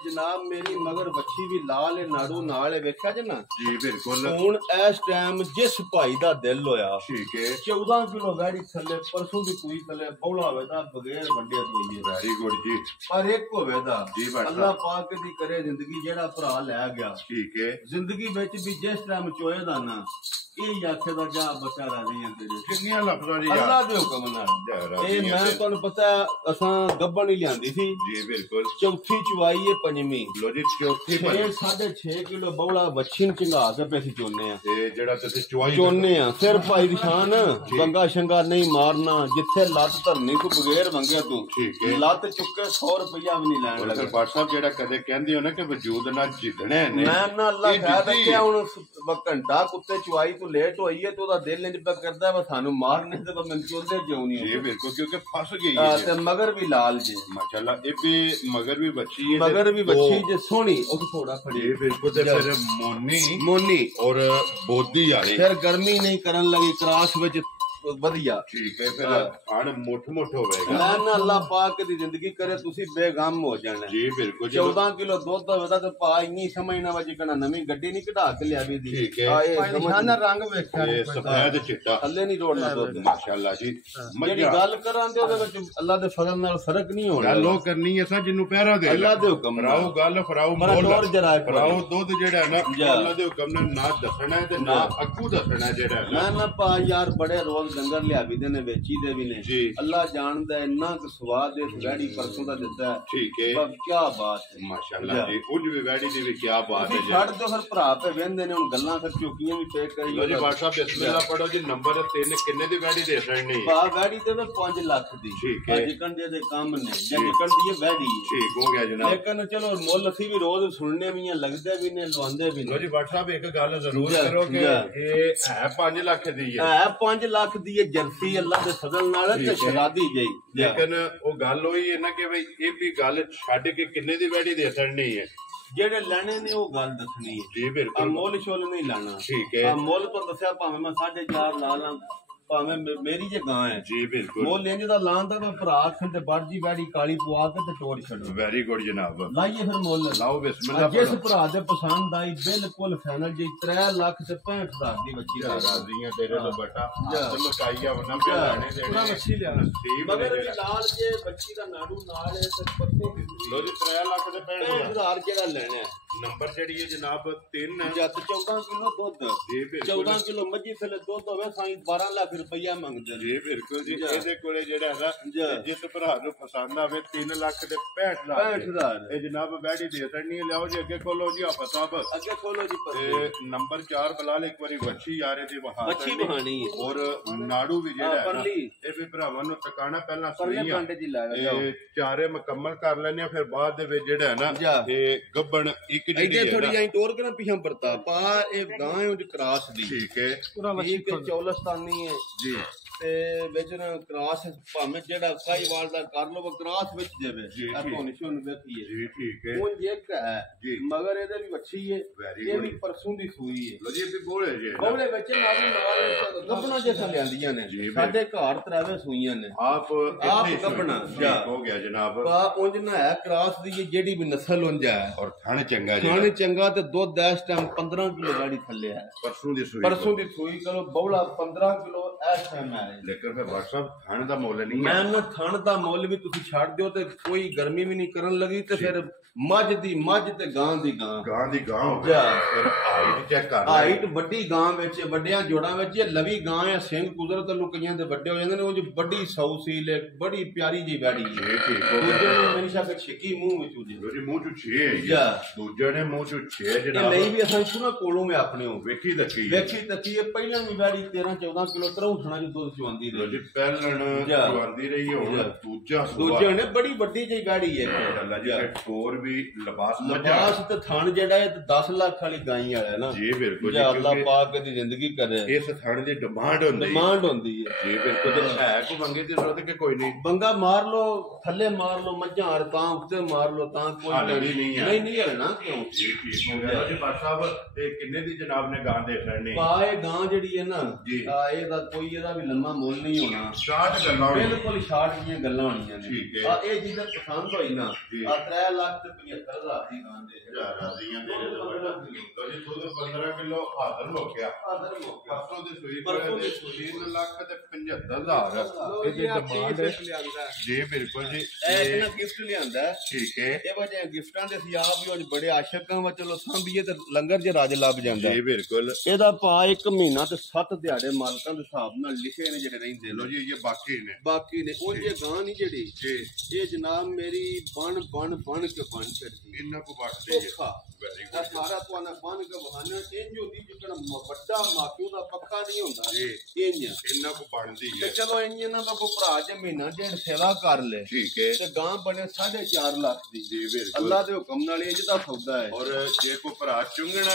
ਜਨਾਬ ਮੇਰੀ ਮਗਰ ਬੱਚੀ ਵੀ ਲਾਲ ਹੈ ਨਾੜੂ ਨਾਲ ਹੈ ਵੇਖਿਆ ਜੀ ਨਾ ਜੀ ਬਿਲਕੁਲ ਹੁਣ ਇਸ ਟਾਈਮ ਜਿਸ ਭਾਈ ਦਾ ਦਿਲ ਹੋਇਆ ਠੀਕ ਹੈ 14 ਕਿਲੋ ਵੈੜੀ ਥੱਲੇ ਪਰਸੋਂ ਦੀ ਕੋਈ ਥੱਲੇ ਬੌਲਾ ਹੋਵੇ ਤਾਂ ਬਗੈਰ ਵੰਡੇ ਹੋਈ ਹੈ ਵੈਰੀ ਗੁੱਡ ਜੀ ਪਰ ਇੱਕ ਹੋਵੇ ਦਾ ਅੱਲਾਹ ਪਾਕ ਦੀ ਕਰੇ ਜ਼ਿੰਦਗੀ ਜਿਹੜਾ ਭਰਾ ਲੈ ਗਿਆ ਠੀਕ ਹੈ ਜ਼ਿੰਦਗੀ ਵਿੱਚ ਵੀ ਜਿਸ ਟਾਈਮ ਚੋਏ ਦਾ ਨਾ ਇਹ ਆਖੇ ਦਾ ਜਾ ਬਚਾ ਰਹੀਆਂ ਤੇਰੇ ਕਿੰਨੀਆਂ ਲਫ਼ਜ਼ਾਂ ਦੀ ਅੱਲਾਹ ਦੇ ਹੁਕਮ ਨਾਲ ਇਹ ਮੈਂ ਤੁਹਾਨੂੰ ਪਤਾ ਅਸਾਂ ਗੱਬਣ ਹੀ ਲਿਆਂਦੀ ਸੀ ਜੀ ਬਿਲਕੁਲ ਚੌਥੀ ਚੁਆਈ ਹੈ ਪੰਜਵੀਂ ਲੋ ਜੀ ਚੌਥੀ 6.5 ਕਿਲੋ ਬੌਲਾ ਬੱਚੀ ਨੂੰ ਚੰਗਾ ਕੇ ਪੈਸੇ ਚੋਨੇ ਆ ਤੇ ਜਿਹੜਾ ਤੁਸੀਂ ਚੁਆਈ ਚੋਨੇ ਆ ਸਿਰ ਭਾਈ ਦੀ ਸ਼ਾਨ ਗੰਗਾ ਸ਼ੰਗਾ ਨਹੀਂ ਮਾਰਨਾ ਜਿੱਥੇ ਲੱਤ ਧਰਨੀ ਕੋ ਬਗੈਰ ਮੰਗਿਆ ਤੂੰ ਲੱਤ ਚੁੱਕੇ 100 ਰੁਪਇਆ ਵੀ ਨਹੀਂ ਲੈਣ ਲੱਗਾ WhatsApp ਜਿਹੜਾ ਕਦੇ ਕਹਿੰਦੇ ਹੋ ਨਾ ਕਿ ਵਜੂਦ ਨਾਲ ਜਿੱਦਣੇ ਨੇ ਮੈਂ ਨਾ ਅੱਲਾਹ ਖੈਰ ਰੱਖਿਆ ਹੁਣ ਘੰਟਾ ਕੁੱਤੇ ਚੁਆਈ ਤੋਂ ਲੇਟ ਹੋਈ ਹੈ ਤੇ ਉਹਦਾ ਦਿਲ ਇੰਜ ਪਿਆ ਕਰਦਾ ਵਾ ਸਾਨੂੰ ਮਾਰਨੇ ਤੇ ਮੈਨੂੰ ਚੋਲਦੇ ਕਿਉਂ ਨਹੀਂ ਜੀ ਬਿਲਕੁਲ ਕਿਉਂਕਿ ਫਸ ਗਈ ਹੈ ਤੇ ਮਗਰ ਵੀ ਲਾਲ ਜੀ ਮਾਸ਼ਾਅੱਲਾ ਇਹ ਵੀ ਮਗਰ ਵੀ ਬੱਚੀ ਹੈ ਮਗਰ ਵੀ ਬੱਚੀ ਜੇ ਸੋਹਣੀ ਉਹ ਥੋੜਾ ਖੜੀ ਇਹ ਬਿਲਕੁਲ ਤੇ ਫਿਰ ਮੋਨੀ ਔਰ ਬੋਦੀ ਵਾਲੀ ਫਿਰ ਗਰਮੀ ਨਹੀਂ ਕਰਨ ਲੱਗੀ ਕਰਾਸ ਵਿੱਚ ਵਧੀਆ ਠੀਕ ਹੈ ਫਿਰ ਆਣ ਮੁੱਠ ਹੋਵੇਗਾ ਨਾ ਅੱਲਾਹ ਪਾਕ ਦੀ ਜ਼ਿੰਦਗੀ ਕਰੇ ਤੁਸੀਂ ਬੇਗਮ ਹੋ ਜਾਣਾ ਜੀ ਬਿਲਕੁਲ 14 ਕਿਲੋ ਦੁੱਧ ਹੋਵੇ ਤਾਂ ਪਾ ਇੰਨੀ ਸਮਝਣਾ ਵਾ ਜਿਕਣਾ ਨਵੀਂ ਗੱਡੀ ਨਹੀਂ ਕਢਾ ਕੇ ਲਿਆਵੀ ਦੀ ਠੀਕ ਹੈ ਇਹ ਨਿਸ਼ਾਨਾ ਰੰਗ ਵੇਖਿਆ ਇਹ ਸਫੈਦ ਚਿੱਟਾ ਥੱਲੇ ਨਹੀਂ ਰੋੜਨਾ ਦੁੱਧ ਮਾਸ਼ਾਅੱਲਾ ਜੀ ਜਿਹੜੀ ਗੱਲ ਕਰਾਂਦੇ ਉਹਦੇ ਵਿੱਚ ਅੱਲਾਹ ਦੇ ਫਜ਼ਲ ਨਾਲ ਫਰਕ ਨਹੀਂ ਹੋਣਾ ਗੱਲ ਉਹ ਕਰਨੀ ਹੈ ਸਾ ਜਿੰਨੂੰ ਪਹਿਰਾ ਦੇ ਅੱਲਾਹ ਦੇ ਹੁਕਮ ਨਾਲ ਫਰਾਓ ਗੱਲ ਫਰਾਓ ਮੋਲ ਫਰਾਓ ਦੁੱਧ ਜਿਹੜਾ ਨਾ ਅੱਲਾਹ ਦੇ ਹੁਕਮ ਨਾਲ ਨਾ ਦੱਸਣਾ ਤੇ ਨਾ ਅੱਗੂ ਦੱਸਣਾ ਜਿਹੜਾ ਨਾ ਪਾ ਯਾਰ ਬੜੇ ਰੋਜ਼ ਡੰਗਰ ਲਿਆਵੀ ਦੇ ਨੇ ਵੇਚੀ ਦੇ ਵੀ ਨੇ ਅੱਲਾਹ ਜਾਣਦਾ ਇੰਨਾ ਕੁ ਸਵਾਦ ਦੇ ਵੈੜੀ ਪਰਸੋਂ ਦਾ ਦਿੱਤਾ ਠੀਕ ਹੈ ਕੀ ਬਾਤ ਹੈ ਮਾਸ਼ਾਅੱਲਾ ਜੀ ਉਹ ਵੀ ਵੈੜੀ ਦੀ ਵੀ ਕੀ ਬਾਤ ਹੈ ਛੱਡ ਦੋ ਫਿਰ ਭਰਾ ਤੇ ਵਹਿੰਦੇ ਨੇ ਹੁਣ ਗੱਲਾਂ ਫਿਰ ਚੁੱਕੀਆਂ ਵੀ ਪੇਕ ਕਰੀ ਲੋ ਜੀ WhatsApp ਬਿਸਮਿਲ੍ਲਾ ਪੜੋ ਜੀ ਨੰਬਰ 3 ਕਿੰਨੇ ਦੀ ਵੈੜੀ ਦੇ ਸਕਣੀ ਪਾ ਵੈੜੀ ਤੇ 5 ਲੱਖ ਦੀ ਠੀਕ ਹੈ ਜਿਕਣ ਦੇ ਕੰਮ ਨੇ ਜਿਕਣ ਦੀ ਇਹ ਵੈੜੀ ਠੀਕ ਹੋ ਗਿਆ ਜਨਾਬ ਲੇਕਿਨ ਚਲੋ ਮੁੱਲ ਅਸੀਂ ਵੀ ਰੋਜ਼ ਸੁਣਨੇ ਵੀ ਲੱਗਦੇ ਵੀ ਨੇ ਲਵਾਉਂਦੇ ਵੀ ਨੇ ਲੋ ਜੀ WhatsApp ਇੱਕ ਗੱਲ ਜ਼ਰੂਰ ਕਰੋ ਕਿ ਇਹ ਹੈ 5 ਲੱਖ ਦੀ ਹੈ 5 ਲੱਖ ਦੀ ਇਹ ਜਰਸੀ ਅੱਲਾਹ ਦੇ ਫਜ਼ਲ ਨਾਲ ਤੇ ਸ਼ਰਾਦੀ ਜਈ ਲੇਕਿਨ ਉਹ ਗੱਲ ਹੋਈ ਹੈ ਨਾ ਕਿ ਬਈ ਇਹ ਵੀ ਗੱਲ ਛੱਡ ਕੇ ਕਿੰਨੇ ਦੀ ਵੈੜੀ ਦੇ ਸਕਣੀ ਹੈ ਜਿਹੜੇ ਲੈਣੇ ਨੇ ਉਹ ਗੱਲ ਦੱਸਣੀ ਹੈ ਜੀ ਬਿਲਕੁਲ ਮੁੱਲ ਛੋਲ ਨਹੀਂ ਲੈਣਾ ਠੀਕ ਹੈ ਮੁੱਲ ਤੋਂ ਦੱਸਿਆ ਭਾਵੇਂ ਮੈਂ 4.5 ਲਾ ਲਾਂ ਭਾਵੇਂ ਮੇਰੀ ਜੇ ਗਾਂ ਹੈ ਜੀ ਬਿਲਕੁਲ ਮੁੱਲ ਇੰਜ ਦਾ ਲਾਂਦਾ ਤਾਂ ਭਰਾ ਖੰਡ ਬੜਜੀ ਵੈੜੀ ਕਾਲੀ ਪਵਾ ਕੇ ਤੇ ਤੋੜ ਛੱਡੋ ਵੈਰੀ ਗੁੱਡ ਜਨਾਬ ਲਾਈਏ ਫਿਰ ਮੁੱਲ ਲਾਓ ਬਿਸਮਿਲ੍ਲਾ ਜਿਸ ਭਰਾ ਦੇ ਪਸੰਦ ਆਈ ਬਿਲਕੁਲ ਫਾਈਨਲ ਜੀ 3 ਲੱਖ ਤੇ 65,000 ਦੀ ਬੱਚੀ ਰਾਜ਼ੀਆਂ ਤੇਰੇ ਤੋਂ ਬਟਾ ਚਲੋ ਕਾਈਆ ਬਣਾ ਕੇ ਲੈਣੇ ਦੇ ਪੂਰਾ ਬੱਚੀ ਲਿਆਣਾ ਮਗਰ ਵੀ ਲਾਲ ਜੇ ਬੱਚੀ ਦਾ ਨਾੜੂ ਨਾਲ ਹੈ ਤੇ ਪੱਤੇ ਲੋ ਜੀ 3 ਲੱਖ ਤੇ 65,000 ਜਿਹੜਾ ਲੈਣਾ ਨੰਬਰ ਜਿਹੜੀ ਹੈ ਜਨਾਬ 3 ਜੱਤ 14 ਕਿਲੋ ਦੁੱਧ 14 ਕਿਲੋ ਮੱਝੀ ਥਲੇ ਦੁੱਧ ਹੋਵੇ ਸਾਈਂ 12 ਲੱਖ ਰੁਪਈਆ ਮੰਗਦੇ ਜੀ ਬਿਲਕੁਲ ਜੀ ਇਹਦੇ ਕੋਲੇ ਜਿਹੜਾ ਹੈ ਜਿਸ ਭਰਾ ਨੂੰ ਪਸੰਦ ਆਵੇ 3 ਲੱਖ ਤੇ 65,000 ਇਹ ਜਨਾਬ ਵੈੜੀ ਦੇ ਸਕਣੀ ਲਿਆਓ ਜੀ ਅੱਗੇ ਖੋਲੋ ਜੀ ਆਪਾ ਸਾਹਿਬ ਅੱਗੇ ਖੋਲੋ ਜੀ ਤੇ ਨੰਬਰ 4 ਬਲਾਲ ਇੱਕ ਵਾਰੀ ਵੱਛੀ ਯਾਰੇ ਦੀ ਵੱਛੀ ਬਹਾਣੀ ਔਰ ਨਾੜੂ ਵੀ ਜਿਹੜਾ ਹੈ ਇਹ ਵੀ ਭਰਾਵਾਂ ਨੂੰ ਟਿਕਾਣਾ ਪਹਿਲਾਂ ਸਹੀ ਆ ਇਹ ਚਾਰੇ ਮੁਕੰਮਲ ਕਰ ਲੈਣੇ ਆ ਫਿਰ ਬਾਅਦ ਦੇ ਵਿੱਚ ਜਿਹੜਾ ਹੈ ਨਾ ਇਹ ਗੱਬਣ ਇੱਕ ਜਿਹੜੀ ਹੈ ਥੋੜੀ ਜਿਹੀ ਟੋਰ ਕੇ ਨਾ ਪਿਛਾਂ ਪਰਤਾ ਪਾ ਇਹ ਗਾਂ ਉਹ ਕਰਾਸ ਦੀ ਠੀਕ ਹੈ ਠੀਕ ਹੈ ਚੌਲਸਤਾਨੀ ਹੈ ਜੀ ਤੇ ਵਿੱਚ ਨਾ ਕਰਾਸ ਭਾਵੇਂ ਜਿਹੜਾ ਸਾਈਵਾਲ ਦਾ ਕਰ ਲੋ ਕਰਾਸ ਵਿੱਚ ਦੇਵੇ ਆਪੋ ਨਿਸ਼ਾਨ ਵੇਖੀਏ ਜੀ ਠੀਕ ਹੈ ਉਹ ਇੱਕ ਹੈ ਮਗਰ ਇਹਦੇ ਵੀ ਵੱਛੀ ਹੈ ਇਹ ਵੀ ਪਰਸੋਂ ਦੀ ਸੂਈ ਹੈ ਲੋ ਜੀ ਇਹ ਬੋਲੇ ਜੀ ਬੋਲੇ ਵਿੱਚ ਨਾਲ ਗੱਬਣਾ ਜਿਹਾ ਲਿਆਂਦੀਆਂ ਨੇ ਸਾਡੇ ਘਰ ਤਰਾਵੇ ਸੂਈਆਂ ਨੇ ਆਪ ਗੱਬਣਾ ਹੋ ਗਿਆ ਜਨਾਬ ਪਾ ਉਂਝ ਨਾ ਹੈ ਕਰਾਸ ਦੀ ਜਿਹੜੀ ਵੀ ਨਸਲ ਉਂਝ ਹੈ ਔਰ ਥਣ ਚੰਗਾ ਜੀ ਥਣ ਚੰਗਾ ਤੇ ਦੁੱਧ ਇਸ ਟਾਈਮ 15 ਕਿਲੋ ਗਾੜੀ ਥੱਲੇ ਹੈ ਪਰਸੋਂ ਦੀ ਸੂਈ ਕਰੋ ਬੌਲਾ 15 ਕਿਲੋ ਇਸ ਟਾਈਮ ਹੈ। ਲੇਕਿਨ ਫਿਰ WhatsApp ਥਣ ਦਾ ਮੁੱਲ ਨਹੀਂ ਮੈਂ ਨਾ ਥਣ ਦਾ ਮੁੱਲ ਵੀ ਤੁਸੀਂ ਛੱਡ ਦਿਓ ਤੇ ਕੋਈ ਗਰਮੀ ਵੀ ਨਹੀਂ ਕਰਨ ਲੱਗੀ ਤੇ ਫਿਰ ਮੱਝ ਦੀ ਮੱਝ ਤੇ ਗਾਂ ਦੀ ਗਾਂ ਹੋ ਗਿਆ। ਹਾਈਟ ਚੈੱਕ ਕਰ ਲੈ, ਹਾਈਟ ਵੱਡੀ ਗਾਂ ਵਿੱਚ ਵੱਡਿਆਂ ਜੋੜਾਂ ਵਿੱਚ ਇਹ ਲਵੀ ਗਾਂ ਹੈ। ਸਿੰਘ ਕੁਦਰਤ ਨੂੰ ਕਈਆਂ ਦੇ ਵੱਡੇ ਹੋ ਜਾਂਦੇ ਨੇ, ਉਹ ਜੀ ਵੱਡੀ ਸੌ ਸੀਲ ਹੈ, ਬੜੀ ਪਿਆਰੀ ਜੀ ਵੈੜੀ ਹੈ। ਦੂਜੇ ਨੂੰ ਮੇਰੀ ਸ਼ੱਕ ਛਿੱਕੀ ਮੂੰਹ ਵਿੱਚ ਉਹਦੇ ਮੂੰਹ ਚ 6 ਹੈ, ਦੂਜੇ ਨੇ ਮੂੰਹ ਚ 6 ਜਨਾਬ। ਨਹੀਂ ਵੀ ਅਸਾਂ ਸ਼ੁਰੂ ਕੋਲੋਂ ਮੈਂ ਆਪਣੇ ਵੇਖੀ ਤੱਕੀ ਇਹ ਪਹਿਲਾਂ ਵੀ ਵੈੜੀ 13-14 ਕਿਲੋ ਤਰੂਠਣਾ ਚ ਦੁੱਧ ਚਵਾਉਂਦੀ ਰਹੀ, ਪਹਿਲਣ ਚਵਾਉਂਦੀ ਰਹੀ। ਹੁਣ ਦੂਜੇ ਨੇ ਬੜੀ ਵੱਡੀ ਜਿਹੀ ਵੈੜੀ ਹੈ। ਅੱਲਾ ਜੀ ਹੋਰ ਵੀ ਲਿਬਾਸ ਤੇ ਥਣ ਜਿਹੜਾ ਇਹ 10 ਲੱਖ ਵਾਲੀ ਗਾਈ ਵਾਲਾ ਨਾ ਜੀ ਬਿਲਕੁਲ। ਅੱਲਾ ਪਾਕ ਦੀ ਜ਼ਿੰਦਗੀ ਕਰੇ, ਇਸ ਥਣ ਦੀ ਡਿਮਾਂਡ ਹੁੰਦੀ ਹੈ ਜੀ ਬਿਲਕੁਲ। ਹੈ ਕੋ ਬੰਗੇ ਦੀ ਜ਼ਰੂਰਤ ਕਿ ਕੋਈ ਨਹੀਂ, ਬੰਗਾ ਮਾਰ ਲੋ ਥੱਲੇ ਮਾਰ ਲੋ ਮੱਝਾਂ ਹਰ ਤਾਂ ਉੱਤੇ ਮਾਰ ਲੋ ਤਾਂ ਕੋਈ ਨਹੀਂ ਹਲਣਾ ਕਿਉਂ। ਜੀ ਠੀਕ ਹੋ ਗਿਆ ਜੀ। ਬਾਦ ਸਾਹਿਬ ਇਹ ਕਿੰਨੇ ਦੀ ਜਨਾਬ ਨੇ ਗਾਂ ਦੇ ਖੜਨੀ ਪਾਏ ਗਾਂ ਜਿਹੜੀ ਹੈ ਨਾ ਇਹਦਾ ਕੋਈ ਇਹਦਾ ਵੀ ਲੰਮਾ ਮੁੱਲ ਨਹੀਂ ਹੋਣਾ। 60 ਗੱਲਾਂ ਬਿਲਕੁਲ 60 ਦੀਆਂ ਗੱਲਾਂ ਹੋਣੀਆਂ ਨੇ। ਠੀਕ ਹੈ। ਇਹ ਜਿਹਦਾ ਪਸੰਦ ਹੋਈ ਨਾ 3,75,000 ਦੀ ਗਾਂ ਦੇ ਰਾਜ਼ੀਆਂ ਦੇ ਜੀ। ਦੁੱਧ 15 ਕਿਲੋ ਹਾਜ਼ਰ ਹੋ ਗਿਆ। ਪਰਸੋਂ ਦੀ ਸੂਈ 3,75,000 ਇਹਦੀ ਡਿਮਾਂਡ ਜੀ ਬਿਲਕੁਲ ਜੀ। ਇਹ ਨਾ ਗਿਫਟ ਲਿਆਂਦਾ। ਠੀਕ ਹੈ। ਇਹ ਵਜੇ ਗਿਫਟਾਂ ਦੇ ਸੀ ਆਪ ਵੀ ਬੜੇ ਆਸ਼ਕ ਹਾਂ। ਚਲੋ ਸਾਂਭੀਏ ਤੇ ਲੰਗਰ ਚ ਰਾਜ ਲੱਭ ਜਾਂਦਾ ਜੀ ਬਿਲਕੁਲ। ਇਹਦਾ ਭਾਅ 1 ਮਹੀਨਾ ਤੇ 7 ਦਿਹਾੜੇ ਮਾਲਕਾਂ ਦੇ ਹਿਸਾਬ ਨਾਲ ਲਿਖੇ ਨੇ ਜਿਹੜੇ ਰਹਿੰਦੇ ਲੋ ਜੀ। ਇਹ ਬਾਕੀ ਨੇ ਉਹ ਜੇ ਗਾਂ ਨਹੀਂ ਜਿਹੜੀ ਇਹ ਜਨਾਬ ਮੇਰੀ ਬਣ ਕੇ ਬਣ ਕਰਦੀ ਇਹਨਾਂ ਕੋ ਬਾਟਦੇ ਜੀ। ਸਾਰਾ ਤੁਹਾਨੂੰ ਬਣ ਕੇ ਬਹਾਨਾ ਇੰਜ ਹੁੰਦੀ ਜਿੱਕਣ ਵੱਡਾ ਮਾਪਿਓ ਦਾ ਪੱਕਾ ਨਹੀਂ ਹੁੰਦਾ ਇੰਜ ਇਹਨਾਂ ਕੋ ਬਣਦੀ ਹੈ। ਚਲੋ ਇੰਜ ਇਹਨਾਂ ਦਾ ਕੋ ਭਰਾ ਜੇ ਮਹੀਨਾ ਡੇਢ ਸੇਵਾ ਕਰ ਲੈ ਠੀਕ ਹੈ ਤੇ ਗਾਂ ਬਣੇ 4.5 ਲੱਖ ਦੀ ਜੀ ਬਿਲਕੁਲ। ਅੱਲਾ ਦੇ ਹੁਕਮ ਨਾਲ ਇੰਜ ਦਾ ਸੌਦਾ ਹੈ। ਔਰ ਜੇ ਕੋ ਭਰਾ ਚੁੰਗਣ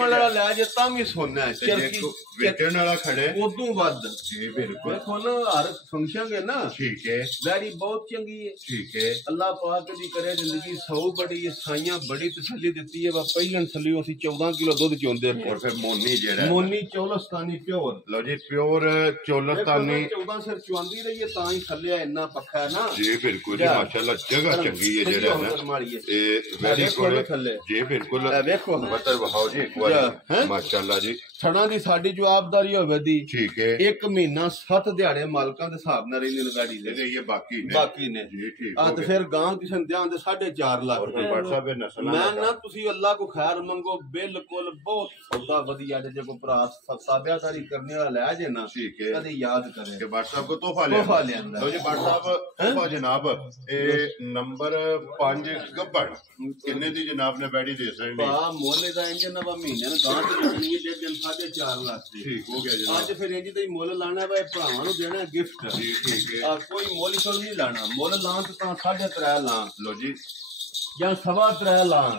ਵਾਲਾ ਲੈ ਜੇ ਤਾਂ ਵੀ ਸੋਨਾ ਹੈ। ਚਰਖੀ ਵੇਚਣ ਵਾਲਾ ਖੜੇ ਉਦੋਂ ਵੱਧ ਜੀ ਬਿਲਕੁਲ। ਦੇਖੋ ਨਾ ਹਰ ਫੰਕਸ਼ਨ ਹੈ ਨਾ। ਠੀਕ ਹੈ। ਵੈਰੀ ਬਹੁਤ ਚੰਗੀ ਹੈ। ਠੀਕ ਹੈ। ਅੱਲਾ ਪਾਕ ਦੀ ਕਰੇ ਜ਼ਿੰਦਗੀ ਸੌ ਬੜੀ ਹੈ। ਸਾਈਆਂ ਬੜੀ ਤਸੱਲੀ ਦਿੱਤੀ ਹੈ। ਵਾ ਪਹਿਲਾਂ ਥੱਲੇ ਅਸੀਂ 14 ਕਿਲੋ ਦੁੱਧ ਚੋਂਦੇ ਨੇ। ਔਰ ਫਿਰ ਮੋਨੀ ਜਿਹੜਾ ਮੋਨੀ ਚੌਲਸਤਾਨੀ ਪਿਓਰ ਲਓ ਜੀ ਪਿਓਰ ਚੌਲਸਤਾਨੀ 14 ਸਿਰ ਚਵਾਂਦੀ ਰਹੀ ਹੈ ਤਾਂ ਹੀ ਥੱਲੇ ਇੰਨਾ ਪੱਖਾ ਹੈ ਨਾ ਜੀ ਬਿਲਕੁਲ ਜੀ। ਮਾਸ਼ਾਅੱਲਾ ਜਗ੍ਹਾ ਚੰਗੀ ਹੈ ਜਿਹੜਾ ਨਾ ਇਹ ਵੈਰੀ ਗੁੱਡ ਜੀ ਬਿਲਕੁਲ। ਵੇਖੋ ਮਤਲਬ ਵਹਾਓ ਜੀ ਇੱਕ ਵਾਰ ਮਾਸ਼ਾਅੱਲਾ ਜੀ। ਥਣਾ ਦੀ ਸਾਡੀ ਜਵਾਬਦਾਰੀ ਹੋਵੇ ਦੀ ਠੀਕ ਹੈ। 1 ਮਹੀਨਾ 7 ਦਿਹਾੜੇ ਮਾਲਕਾਂ ਦੇ ਹਿਸਾਬ ਨਾਲ ਰਹਿੰਦੇ ਨੇ ਗਾੜੀ ਦੇ ਇਹ ਬਾਕੀ ਨੇ ਜੀ ਠੀਕ ਆ। ਤੇ ਫਿਰ ਗਾਂ ਕਿਸੇ ਨੂੰ ਦਿਆਂ ਦੇ 4.5 ਲੱਖ ਮੈਂ ਨਾ ਤੁਸੀਂ ਅੱਲਾ ਕੋ ਖੈਰ ਮੰਗੋ। ਬਿਲਕੁਲ ਬਹੁਤ ਸੌਦਾ ਵਧੀਆ ਜੇ ਕੋ ਭਰਾ ਸਾਬਿਆਦਾਰੀ ਕਰਨੇ ਵਾਲਾ ਲੈ ਜੇ ਨਾ ਕਦੇ ਯਾਦ ਕਰੇ ਕਿ WhatsApp ਕੋ ਤੋਹਫਾ ਲਿਆਂਦਾ। ਲਓ ਜੀ WhatsApp ਤੋਹਫਾ ਜਨਾਬ ਇਹ ਨੰਬਰ 5 ਗੱਬੜ ਕਿੰਨੇ ਦੀ ਜਨਾਬ ਨੇ ਬੈੜੀ ਦੇ ਸਕਣੀ ਭਾ ਮੁੱਲ ਦਾ ਇੰਜ ਨਾ ਵਾ ਮਹੀਨੇ ਨੂੰ ਗਾਂ ਤੇ ਜੁੜਨੀ ਹੈ ਜੇ 4.5 ਲੱਖ ਦੀ। ਠੀਕ ਹੋ ਗਿਆ ਜਨਾਬ। ਅੱਜ ਫਿਰ ਇੰਜ ਦਾ ਹੀ ਮੁੱਲ ਲਾਣਾ ਵਾ ਭਰਾਵਾਂ ਨੂੰ ਦੇਣਾ ਗਿਫਟ ਜੀ ਠੀਕ ਹੈ। ਕੋਈ ਮੁੱਲ ਤੋਂ ਨਹੀਂ ਲਾਣਾ। ਮੁੱਲ ਲਾਂ ਤਾਂ 3.5 ਲਾਂ ਲਓ ਜੀ ਜਾਂ 3.25 ਲਾਂ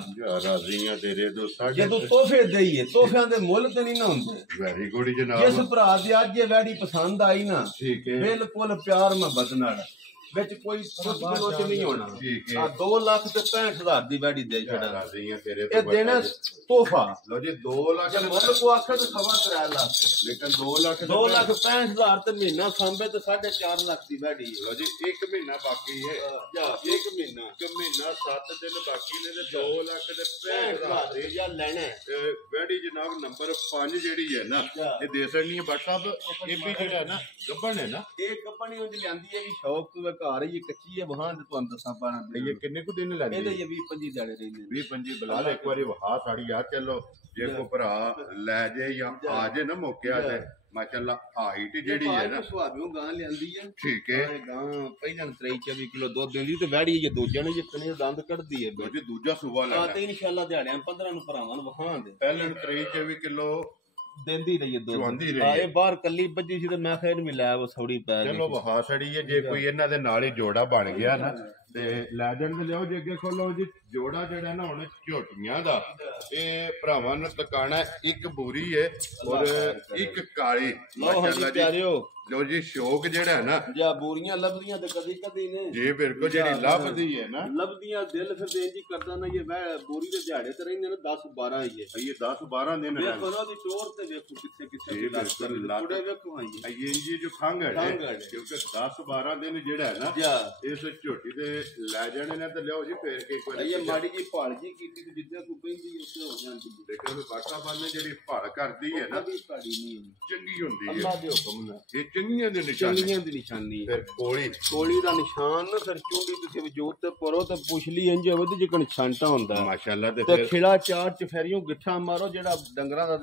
ਰਾਜ਼ੀਆਂ ਤੇਰੇ ਦੋਸਤਾਂ ਜਦੋਂ ਤੋਹਫੇ ਦੇਈਏ ਤੋਹਫਿਆਂ ਦੇ ਮੁੱਲ ਤੇ ਨਹੀਂ ਨਾ ਹੁੰਦੇ। ਵੈਰੀ ਗੁੱਡ ਜਨਾਬ। ਜਿਸ ਭਰਾ ਦੀ ਅੱਜ ਇਹ ਵੈੜੀ ਪਸੰਦ ਆਈ ਨਾ ਠੀਕ ਹੈ ਬਿਲਕੁਲ ਪਿਆਰ ਮੁਹੱਬਤ ਨਾਲ ਵਿੱਚ ਕੋਈ ਕਿਲੋ ਚ ਨਹੀਂ ਹੋਣਾ। ਆ 2,65,000 ਦੀ ਵੈੜੀ ਦੇ ਛੜਾ ਰਾਜ਼ੀਆਂ ਤੇਰੇ ਇਹ ਦੇਣਾ ਤੋਹਫਾ। ਲਓ ਜੀ 2 ਲੱਖ ਮੁੱਲ ਕੋ ਆਖੇ ਤੇ 3.25 ਲੱਖ ਲੇਕਿਨ 2,65,000 ਤੇ ਮਹੀਨਾ ਸਾਂਭੇ ਤੇ 4.5 ਲੱਖ ਦੀ ਵੈੜੀ। ਲਓ ਜੀ 1 ਮਹੀਨਾ ਬਾਕੀ ਹੈ। 1 ਮਹੀਨਾ 7 ਦਿਨ ਬਾਕੀ ਨੇ ਤੇ 2,65,000 ਜਾਂ ਲੈਣਾ ਵੈੜੀ ਜਨਾਬ ਨੰਬਰ 5 ਜਿਹੜੀ ਹੈ ਨਾ ਇਹ ਦੇ ਸਕਣੀ ਹੈ। WhatsApp ਇਹ ਵੀ ਜਿਹੜਾ ਹੈ ਨਾ ਗੱਬਣ ਹੈ ਨਾ ਇਹ ਗੱਬਣੀ ਉਹ ਲਿਆਂਦੀ ਹੈ ਵੀ ਸ਼ੌਕ ਤੋਂ ਘਰ ਹੀ ਕੱਚੀ ਹੈ ਵਹਾਂ ਤੁਹਾਨੂੰ ਦੱਸਾਂ ਪਾਣਾ ਇਹ ਕਿੰਨੇ ਕੁ ਦਿਨ ਲੱਗਦੇ ਇਹਦੇ 20-25 ਦਿਹਾੜੇ ਰਹਿੰਦੇ 20-25 ਬਲਾਲ ਇੱਕ ਵਾਰੀ ਵਹਾ ਸਾੜੀ ਯਾਰ ਚਲੋ ਜੇ ਕੋ ਭਰਾ ਲੈ ਜੇ ਜਾਂ ਆ ਜੇ ਨਾ ਮੌਕੇ ਆ ਜੇ ਮਾਸ਼ਾਅੱਲਾ ਹਾਈਟ ਜਿਹੜੀ ਹੈ ਨਾ ਸੁਹਾਬਿਓ ਗਾਂ ਲਿਆਂਦੀ ਹੈ। ਠੀਕ ਹੈ। ਗਾਂ ਪਹਿਲਾਂ 23-24 ਕਿਲੋ ਦੁੱਧ ਦਿੰਦੀ ਤੇ ਵੈੜੀ ਜੇ ਦੂਜਿਆਂ ਨੇ ਜਿੱਤਨੇ ਦੰਦ ਕੱਢਦੀ ਹੈ ਦੂਜਾ ਸੂਬਾ ਲੈਣਾ ਤੇ ਇਨਸ਼ਾਅੱਲਾ ਦਿਹਾੜਿਆਂ 15 ਨੂੰ ਭਰਾਵਾਂ ਨੂੰ ਵਹਾਂ ਦੇ ਪਹਿਲਾਂ 23-24 ਕਿਲੋ ਦਿੰਦੀ ਰਹੀ ਦੁੱਧ। ਇਹ ਬਾਹਰ ਕੱਲੀ ਬੱਜੀ ਸੀ ਤੇ ਮੈਂ ਖੈਰ ਵੀ ਲੈ ਉਹ ਥੋੜੀ ਪੈ ਗਈ। ਚਲੋ ਵਹਾ ਛੜੀ ਹੈ। ਜੇ ਕੋਈ ਇਹਨਾਂ ਦੇ ਨਾਲ ਹੀ ਜੋੜਾ ਬਣ ਗਿਆ ਨਾ ਤੇ ਲੈ ਜਾਣ ਤੇ ਲਿਆਓ ਜੇ ਅੱਗੇ ਖੋਲੋ ਜੀ। ਜੋੜਾ ਜਿਹੜਾ ਨਾ ਹੁਣ ਝੋਟੀਆਂ ਦਾ ਇਹ ਭਰਾਵਾਂ ਨੂੰ ਤਕਾਣਾ ਇੱਕ ਬੂਰੀ ਹੈ ਔਰ ਇੱਕ ਕਾਲੀ ਮਾਸ਼ਾਅੱਲਾ ਜੀ। ਲੋ ਜੀ ਸ਼ੌਕ ਜਿਹੜਾ ਹੈ ਨਾ ਜਾਂ ਬੂਰੀਆਂ ਲੱਭਦੀਆਂ ਤੇ ਕਦੀ ਕਦੀ ਨੇ ਜੀ ਬਿਲਕੁਲ ਜਿਹੜੀ ਲੱਭਦੀ ਹੈ ਨਾ ਲੱਭਦੀਆਂ ਦਿਲ ਫਿਰ ਇੰਜ ਹੀ ਕਰਦਾ ਨਾ ਇਹ ਬੂਰੀ ਦੇ ਦਿਹਾੜੇ ਤੇ ਰਹਿੰਦੇ ਨੇ 10-12 ਹੀ ਹੈ। ਇਹ 10-12 ਦਿਨ ਵੇਖੋ ਨਾ ਦੀ ਟੋਰ ਤੇ ਵੇਖੋ ਕਿੱਥੇ ਲੱਗੇ ਵੇਖੋ ਆਈ ਇਹ ਜੀ ਜੋ ਖੰਗ ਹੈ ਕਿਉਂਕਿ 10-12 ਦਿਨ ਜਿਹੜਾ ਹੈ ਨਾ ਇਸ ਝੋਟੀ ਦੇ ਲੈ ਜਾਣੇ ਨੇ ਤੇ ਲਿਆਓ ਜੀ ਫੇਰ ਕੇ ਇੱਕ ਵਾਰੀ ਇਹ ਮਾੜੀ ਜੀ ਭਾਲ ਜੀ ਕੀਤੀ ਤੇ ਜਿੱਦਾਂ ਤੂੰ ਕਹਿੰਦੀ ਉੱਥੇ ਹੋ ਜਾਂਦੀ ਲੇਕਿਨ ਬਾਟਾ ਬੰਨੇ ਜਿਹੜੀ ਭਾਲ ਕਰਦੀ ਹੈ ਨਾ ਵੀ ਭਾੜੀ ਨਹੀਂ ਚੰਗੀ ਹੁੰਦੀ ਹੈ ਅੱਲਾ ਦੇ ਹੁਕਮ ਨਾਲ। ਇਹ ਚੰਗੀਆਂ ਦੀ ਨਿਸ਼ਾਨੀ ਚੰਗੀਆਂ ਦੀ ਨਿਸ਼ਾਨੀ ਫਿਰ ਕੋਲੀ ਦਾ ਨਿਸ਼ਾਨ ਨਾ ਫਿਰ ਚੁੰਡੀ ਤੁਸੀਂ ਵਜੂਦ ਤੇ ਪਰੋ ਤੇ ਪੁੱਛ ਲਈ ਇੰਜ ਹੋਵੇ ਤੇ ਜਿਕਣ ਛਾਂਟਾ ਹੁੰਦਾ ਮਾਸ਼ਾਅੱਲਾ ਤੇ ਫਿਰ ਖਿਲਾ ਚਾਰ ਚਫੇਰੀਆਂ ਗਿੱਠਾ ਮਾਰੋ ਜਿਹੜਾ ਡੰਗਰਾਂ ਦਾ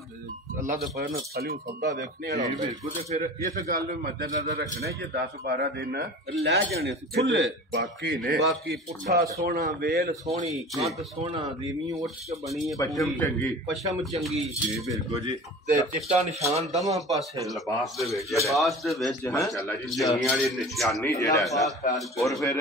ਅੱਲਾ ਦੇ ਫਜ਼ਲ ਨਾਲ ਥਲਿਓ ਸੌਦਾ ਵੇਖਣੇ ਵਾਲਾ ਹੁੰਦਾ ਬਿਲਕੁਲ ਤੇ ਫਿਰ ਇਸ ਗੱਲ ਨੂੰ ਮੱਦੇ ਨਜ਼ਰ ਰੱਖਣਾ ਕਿ 10-12 ਦਿਨ ਲੈ ਜਾਣੇ ਖੁੱਲੇ ਬਾਕੀ ਪੁੱਠਾ ਸੋਹਣਾ ਵੇਲ ਸੋਹਣੀ ਕੰਧ ਸੋਹਣਾ ਦੀਵੀਂ ਉੱਠ ਕੇ ਬਣੀ ਹੈ ਪਸ਼ਮ ਚੰਗੀ ਜੀ ਬਿਲਕੁਲ ਜੀ ਤੇ ਚਿੱਟਾ ਨਿਸ਼ਾਨ ਦਵਾਂ ਪਾਸੇ ਲਿਬਾਸ ਦੇ ਵਿੱਚ ਮਾਸ਼ਾਅੱਲਾ ਜੀ ਚੰਗੀਆਂ ਵਾਲੀ ਨਿਸ਼ਾਨੀ ਜਿਹੜਾ ਹੈ ਔਰ ਫਿਰ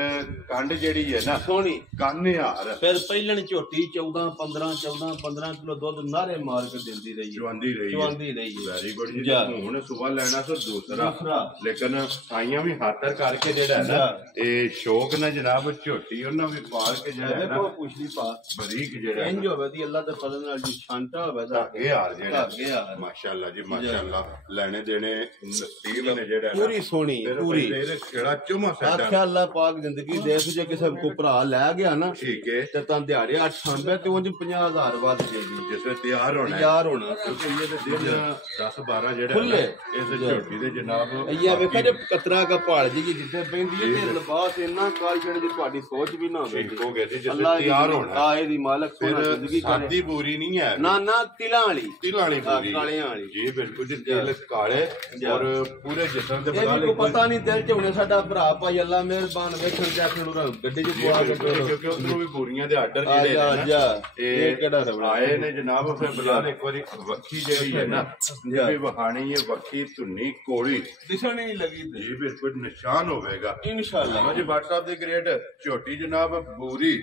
ਕੰਡ ਜਿਹੜੀ ਹੈ ਨਾ ਸੋਹਣੀ ਕੰਨਿਹਾਰ ਫਿਰ ਪਹਿਲਣ ਝੋਟੀ 14 ਕਿਲੋ ਦੁੱਧ ਨਾਰੇ ਮਾਰ ਕੇ ਦਿੰਦੀ ਰਹੀ ਚਵਾਂਦੀ ਰਹੀ ਵੈਰੀ ਗੁੱਡ ਜੀ ਹੁਣ ਸਵੇਰ ਲੈਣਾ ਸੋ ਦੂਸਰਾ ਲੇਕਿਨ ਸਾਈਆਂ ਵੀ ਹਾਤਰ ਕਰਕੇ ਜਿਹੜਾ ਹੈ ਨਾ ਇਹ ਸ਼ੌਕ ਨਾਲ ਜਨਾਬ ਝੋਟੀ ਉਹਨਾਂ ਵੀ ਪਾਲ ਕੇ ਜਿਹੜਾ ਹੈ ਨਾ ਪੁੱਛਦੀ ਪਾ ਬਰੀਕ ਜਿਹੜਾ ਇੰਜ ਹੋਵੇ ਦੀ ਅੱਲਾ ਦੇ ਫਜ਼ਲ ਨਾਲ ਜੀ ਛਾਂਟਾ ਹੋਵੇ ਦਾ ਜਿਹੜਾ ਮਾਸ਼ਾਅੱਲਾ ਜੀ ਮਾਸ਼ਾਅੱਲਾ ਲੈਣੇ ਦੇਣੇ ਨਸੀਬ ਨੇ ਜਿਹੜਾ ਪੂਰੀ ਸੋਹਣੀ ਪੂਰੀ ਕਿਹੜਾ ਚੁਮਾ ਸਾਡਾ ਆਖਿਆ ਅੱਲਾ ਪਾਕ ਜ਼ਿੰਦਗੀ ਦੇਖ ਜੇ ਕਿਸੇ ਕੋ ਭਰਾ ਲੈ ਗਿਆ ਨਾ ਠੀਕ ਹੈ ਤੇ ਤਾਂ ਦਿਹਾੜੇ 8 ਸਾਂਭੇ ਤੇ ਉਂਝ 50,000 ਵੱਧ ਦੇਗੀ ਜਿਵੇਂ ਤਿਆਰ ਹੋਣਾ ਇਹ ਤੇ ਦਿਨ 10-12 ਜਿਹੜਾ ਖੁੱਲੇ ਇਸ ਝੋਟੀ ਦੇ ਜਨਾਬ ਇਹ ਵੇਖਿਆ ਜੇ ਕਤਰਾ ਦਾ ਭਾਲ ਜੀ ਜਿੱਥੇ ਪੈਂਦੀ ਹੈ ਤੇ ਲਿਬਾਸ ਇੰਨਾ ਕਾਲਛੜ ਦੀ ਤੁਹਾਡੀ ਸੋਚ ਵੀ ਨਾ ਹੋਵੇ ਹੋ ਗਿਆ ਜੀ ਜਿਵੇਂ ਤਿਆਰ ਹੋਣਾ ਆਏ ਦੀ ਮਾਲਕ ਸੋਹਣਾ ਜ਼ਿੰਦਗੀ ਕਰੇ ਸਾਦੀ ਬੂਰੀ ਨਹੀਂ ਹੈ ਨਾ ਤਿਲਾਂ ਵਾਲੀ ਬੂਰੀ ਕਾਲਿਆਂ ਵਾਲੀ ਜੀ ਬਿਲਕੁਲ ਜੀ ਦਿਲ ਕਾਲੇ ਔਰ ਪੂਰੇ ਜਿਸਮ ਦੇ ਬਣਾ ਲੈ ਪਤਾ ਨਹੀਂ ਦਿਲ ਚ ਹੁਣੇ ਸਾਡਾ ਭਰਾ ਭਾਈ ਅੱਲਾ ਮਿਹਰਬਾਨ ਵੇਖਣ ਜਾ ਕੇ ਨੂੰ ਗੱਡੀ ਚ ਪਵਾ ਕੇ ਕਿਉਂਕਿ ਉਧਰੋਂ ਵੀ ਬੂਰੀਆਂ ਦੇ ਆਰਡਰ ਜਿਹੜੇ ਨੇ ਇਹ ਕਿਹੜਾ ਰਵਣਾ ਆਏ ਨੇ ਜਨਾਬ ਫਿਰ ਬਲਾਲ ਇੱਕ ਵਾਰੀ ਵੱਖੀ ਜਿਹੜੀ ਹੈ ਨਾ ਜਿਵੇਂ ਵਹਾਣੀ ਹੈ ਵੱਖੀ ਧੁੰਨੀ ਕੋਲੀ ਦਿਸਣ ਨਹੀਂ ਲੱਗੀ ਜੀ ਬਿਲਕੁਲ ਨਿਸ਼ਾਨ ਹੋਵੇਗਾ ਇਨਸ਼ਾਅੱਲਾ ਜੀ WhatsApp ਦੇ ਗ੍ਰੇਡ ਝੋਟੀ ਜਨਾਬ ਬੂਰੀ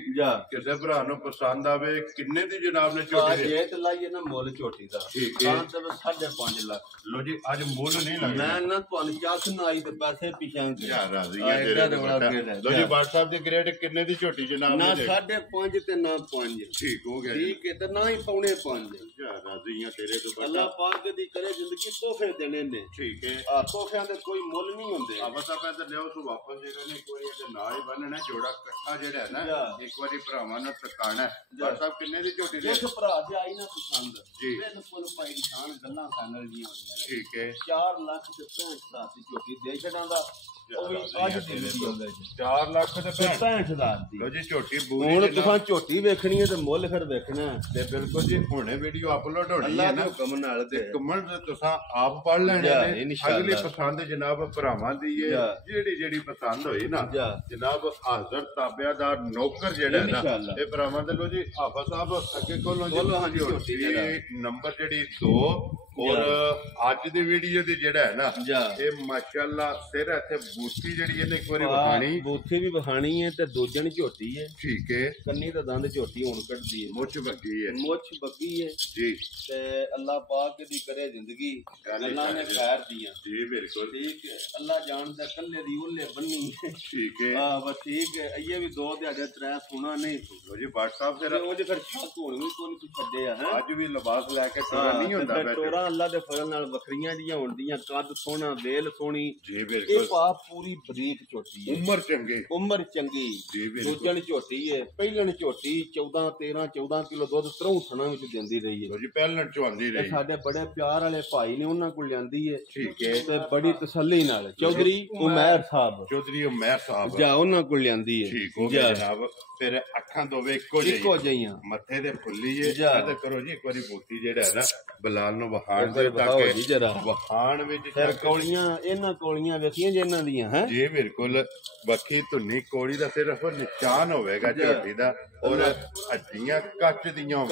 ਕਿਸੇ ਭਰਾ ਨੂੰ ਪਸੰਦ ਆਵੇ ਕਿੰਨੇ ਦੀ ਜਨਾਬ ਨੇ ਝੋਟੀ ਦੇ ਤੇ ਲਾਈਏ ਨਾ ਮੁੱਲ ਝੋਟੀ ਦਾ ਠੀਕ ਹੈ 5.5 ਲੱਖ ਲੋ ਜੀ ਅੱਜ ਮੁੱਲ ਨਹੀਂ ਲੱਗਦਾ ਮੈਂ ਨਾ ਤੁਹਾਨੂੰ ਚਾਹ ਸੁਣਾਈ ਤੇ ਪੈਸੇ ਪਿਛਾਂ ਯਾਰ ਰਾਜ਼ੀ ਹੈ ਲੋ ਜੀ WhatsApp ਦੇ ਗ੍ਰੇਡ ਕਿੰਨੇ ਦੀ ਝੋਟੀ ਜਨਾਬ ਨਾ 5.5 ਤੇ ਨਾ 5 ਠੀਕ ਹੋ ਗਿਆ ਠੀਕ ਹੈ ਤੇ ਨਾ ਹੀ ਪੌਣੇ 5 ਯਾਰ ਰਾਜ਼ੀ ਹੈ ਤੇਰੇ ਤੋਂ ਅੱਲਾ ਪਾਕ ਦੀ ਕਰੇ ਜ਼ਿੰਦਗੀ ਤੋਹਫੇ ਦੇਣੇ ਨੇ ਠੀਕ ਹੈ ਆ ਤੋਹਫਿਆਂ ਦੇ ਕੋਈ ਮੁੱਲ ਨਹੀਂ ਹੁੰਦੇ ਬਸ ਆਪਾਂ ਤਾਂ ਲਿਓ ਸੋ ਵਾਪਸ ਜਿਹੜਾ ਨੇ ਕੋਈ ਇਹਦੇ ਨਾਲ ਹੀ ਬੰਨਣਾ ਜੋੜਾ ਇਕੱਠਾ ਜਿਹੜਾ ਹੈ ਨਾ ਇੱਕ ਵਾਰੀ ਭਰਾਵਾਂ ਨੂੰ ਤਕਾਣਾ WhatsApp ਕਿੰਨੇ ਦੀ ਝੋਟੀ ਦੇ ਇੱਕ ਭਰਾ ਦੇ ਆਈ ਨਾ ਪਸੰਦ ਜੀ ਬਿਲਕੁਲ ਭਾਈ ਨਿਸ਼ਾਨ ਗੱਲਾਂ ਫਾਈਨਲ ਜੀ ਹੋਣੀਆਂ ਠੀਕ ਹੈ 4 ਲੱਖ ਤੇ 65,000 ਦੀ ਝੋਟੀ ਦੇ ਛੜਾਂ ਦਾ ਉਹ ਵੀ ਅੱਜ ਦੀ ਵੀਡੀਓ ਲੈ ਜੀ 4 ਲੱਖ ਤੇ 65,000 ਦੀ ਲੋ ਜੀ ਝੋਟੀ ਬੂਰੀ ਹੁਣ ਤੁਸੀਂ ਝੋਟੀ ਵੇਖਣੀ ਹੈ ਤੇ ਮੁੱਲ ਫਿਰ ਵੇਖਣਾ ਤੇ ਬਿਲਕੁਲ ਜੀ ਹੁਣੇ ਵੀਡੀਓ ਅਪਲੋਡ ਹੋਣੀ ਹੈ ਨਾ ਹੁਕਮ ਨਾਲ ਤੇ ਕਮੈਂਟ ਤੁਸੀਂ ਆਪ ਪੜ ਲੈਣੇ ਨੇ ਅਗਲੀ ਪਸੰਦ ਜਨਾਬ ਭਰਾਵਾਂ ਦੀ ਹੈ ਜਿਹੜੀ ਪਸੰਦ ਹੋਈ ਨਾ ਜਨਾਬ ਹਾਜ਼ਰ ਤਾਬਿਆਦਾਰ ਨੌਕਰ ਜਿਹੜਾ ਹੈ ਨਾ ਇਹ ਭਰਾਵਾਂ ਦੇ ਲੋ ਜੀ ਹਾਫਾ ਸਾਹਿਬ ਅੱਗੇ ਕੋਲੋਂ ਜੀ ਝੋਟੀ ਨੰਬਰ ਜਿਹੜੀ 2 ਔਰ ਅੱਜ ਦੀ ਵੀਡੀਓ ਦੀ ਜਿਹੜਾ ਹੈ ਨਾ ਇਹ ਮਾਸ਼ਾਅੱਲਾ ਸਿਰ ਇੱਥੇ ਬੂਥੀ ਜਿਹੜੀ ਇਹਨੇ ਇੱਕ ਵਾਰੀ ਵਿਖਾਣੀ ਬੂਥੀ ਵੀ ਵਿਖਾਣੀ ਹੈ ਤੇ ਦੂਜਣ ਝੋਟੀ ਹੈ ਠੀਕ ਹੈ ਕੰਨੀ ਦਾ ਦੰਦ ਝੋਟੀ ਹੁਣ ਕੱਢਦੀ ਹੈ ਮੁੱਛ ਬੱਗੀ ਹੈ ਜੀ ਤੇ ਅੱਲਾ ਪਾਕ ਦੀ ਕਰੇ ਜ਼ਿੰਦਗੀ ਅੱਲਾ ਨੇ ਖੈਰ ਦੀਆਂ ਜੀ ਬਿਲਕੁਲ ਠੀਕ ਹੈ ਅੱਲਾ ਜਾਣਦਾ ਕੱਲੇ ਦੀ ਉਹਲੇ ਬੰਨੀ ਠੀਕ ਹੈ ਹਾਂ ਬਸ ਠੀਕ ਹੈ ਇਹ ਵੀ 2 ਦਿਹਾੜੇ 3 ਸੁਣਾ ਨਹੀਂ ਲੋ ਜੀ WhatsApp ਫਿਰ ਉਹ ਜੇ ਫਿਰ ਛੱਤ ਹੋਣੀ ਵੀ ਕੋਈ ਨਹੀਂ ਛੱਡੇ ਆ ਅੱਜ ਵੀ ਲਿਬਾਸ ਲੈ ਕੇ ਟੋਰਾ ਨਹੀਂ ਹੁੰਦਾ ਟੋਰਾ ਅੱਲਾ ਦੇ ਫਜ਼ਲ ਨਾਲ ਵੱਖਰੀਆਂ ਜੀਆਂ ਹੁੰਦੀਆਂ ਕੱਦ ਸੋਹਣਾ ਵੇਲ ਸੋਹਣੀ ਜੀ ਬਿਲਕੁਲ ਇਹ ਪਾ ਪੂਰੀ ਬਰੀਕ ਝੋਟੀ ਹੈ ਉਮਰ ਚੰਗੀ ਜੀ ਬਿਲਕੁਲ ਦੂਜਣ ਝੋਟੀ ਹੈ ਪਹਿਲਣ ਝੋਟੀ 14 ਕਿਲੋ ਦੁੱਧ 3 ਥਣਾ ਵਿੱਚ ਦਿੰਦੀ ਰਹੀ ਹੈ ਲੋ ਜੀ ਪਹਿਲਣ ਚੋਂਦੀ ਰਹੀ ਸਾਡੇ ਬੜੇ ਪਿਆਰ ਵਾਲੇ ਭਾਈ ਨੇ ਉਹਨਾਂ ਕੋਲ ਲਿਆਂਦੀ ਹੈ ਠੀਕ ਹੈ ਤੇ ਬੜੀ ਤਸੱਲੀ ਨਾਲ ਚੌਧਰੀ ਉਮਰ ਸਾਹਿਬ ਜਾ ਉਹਨਾਂ ਕੋਲ ਲਿਆਂਦੀ ਹੈ ਠੀਕ ਹੋ ਗਿਆ ਜਨਾਬ ਫਿਰ ਅੱਖਾਂ ਦੋਵੇਂ ਇੱਕੋ ਜਿਹੀਆਂ ਮੱਥੇ ਤੇ ਫੁੱਲੀ ਹੈ ਤੇ ਕਰੋ ਜੀ ਇੱਕ ਵਾਰੀ ਬੂਟੀ ਜਿਹੜਾ ਹੈ ਨਾ ਬਲਾਲ ਨੂੰ ਵਹਾਣ ਦੇ ਤੱਕ ਵਹਾਣ ਵਿੱਚ ਫਿਰ ਕੌਲੀਆਂ ਇਹਨਾਂ ਕੌਲੀਆਂ ਵੇਖੀਆਂ ਜੇ ਇਹਨਾਂ ਦੀਆਂ ਹੈ ਜੀ ਬਿਲਕੁਲ ਬੱਖੀ ਧੁੰਨੀ ਕੋਲੀ ਦਾ ਸਿਰਫ ਨਿਸ਼ਾਨ ਹੋਵੇਗਾ ਝੋਟੀ ਦਾ ਔਰ ਹੱਡੀਆਂ ਕੱਚ ਦੀਆਂ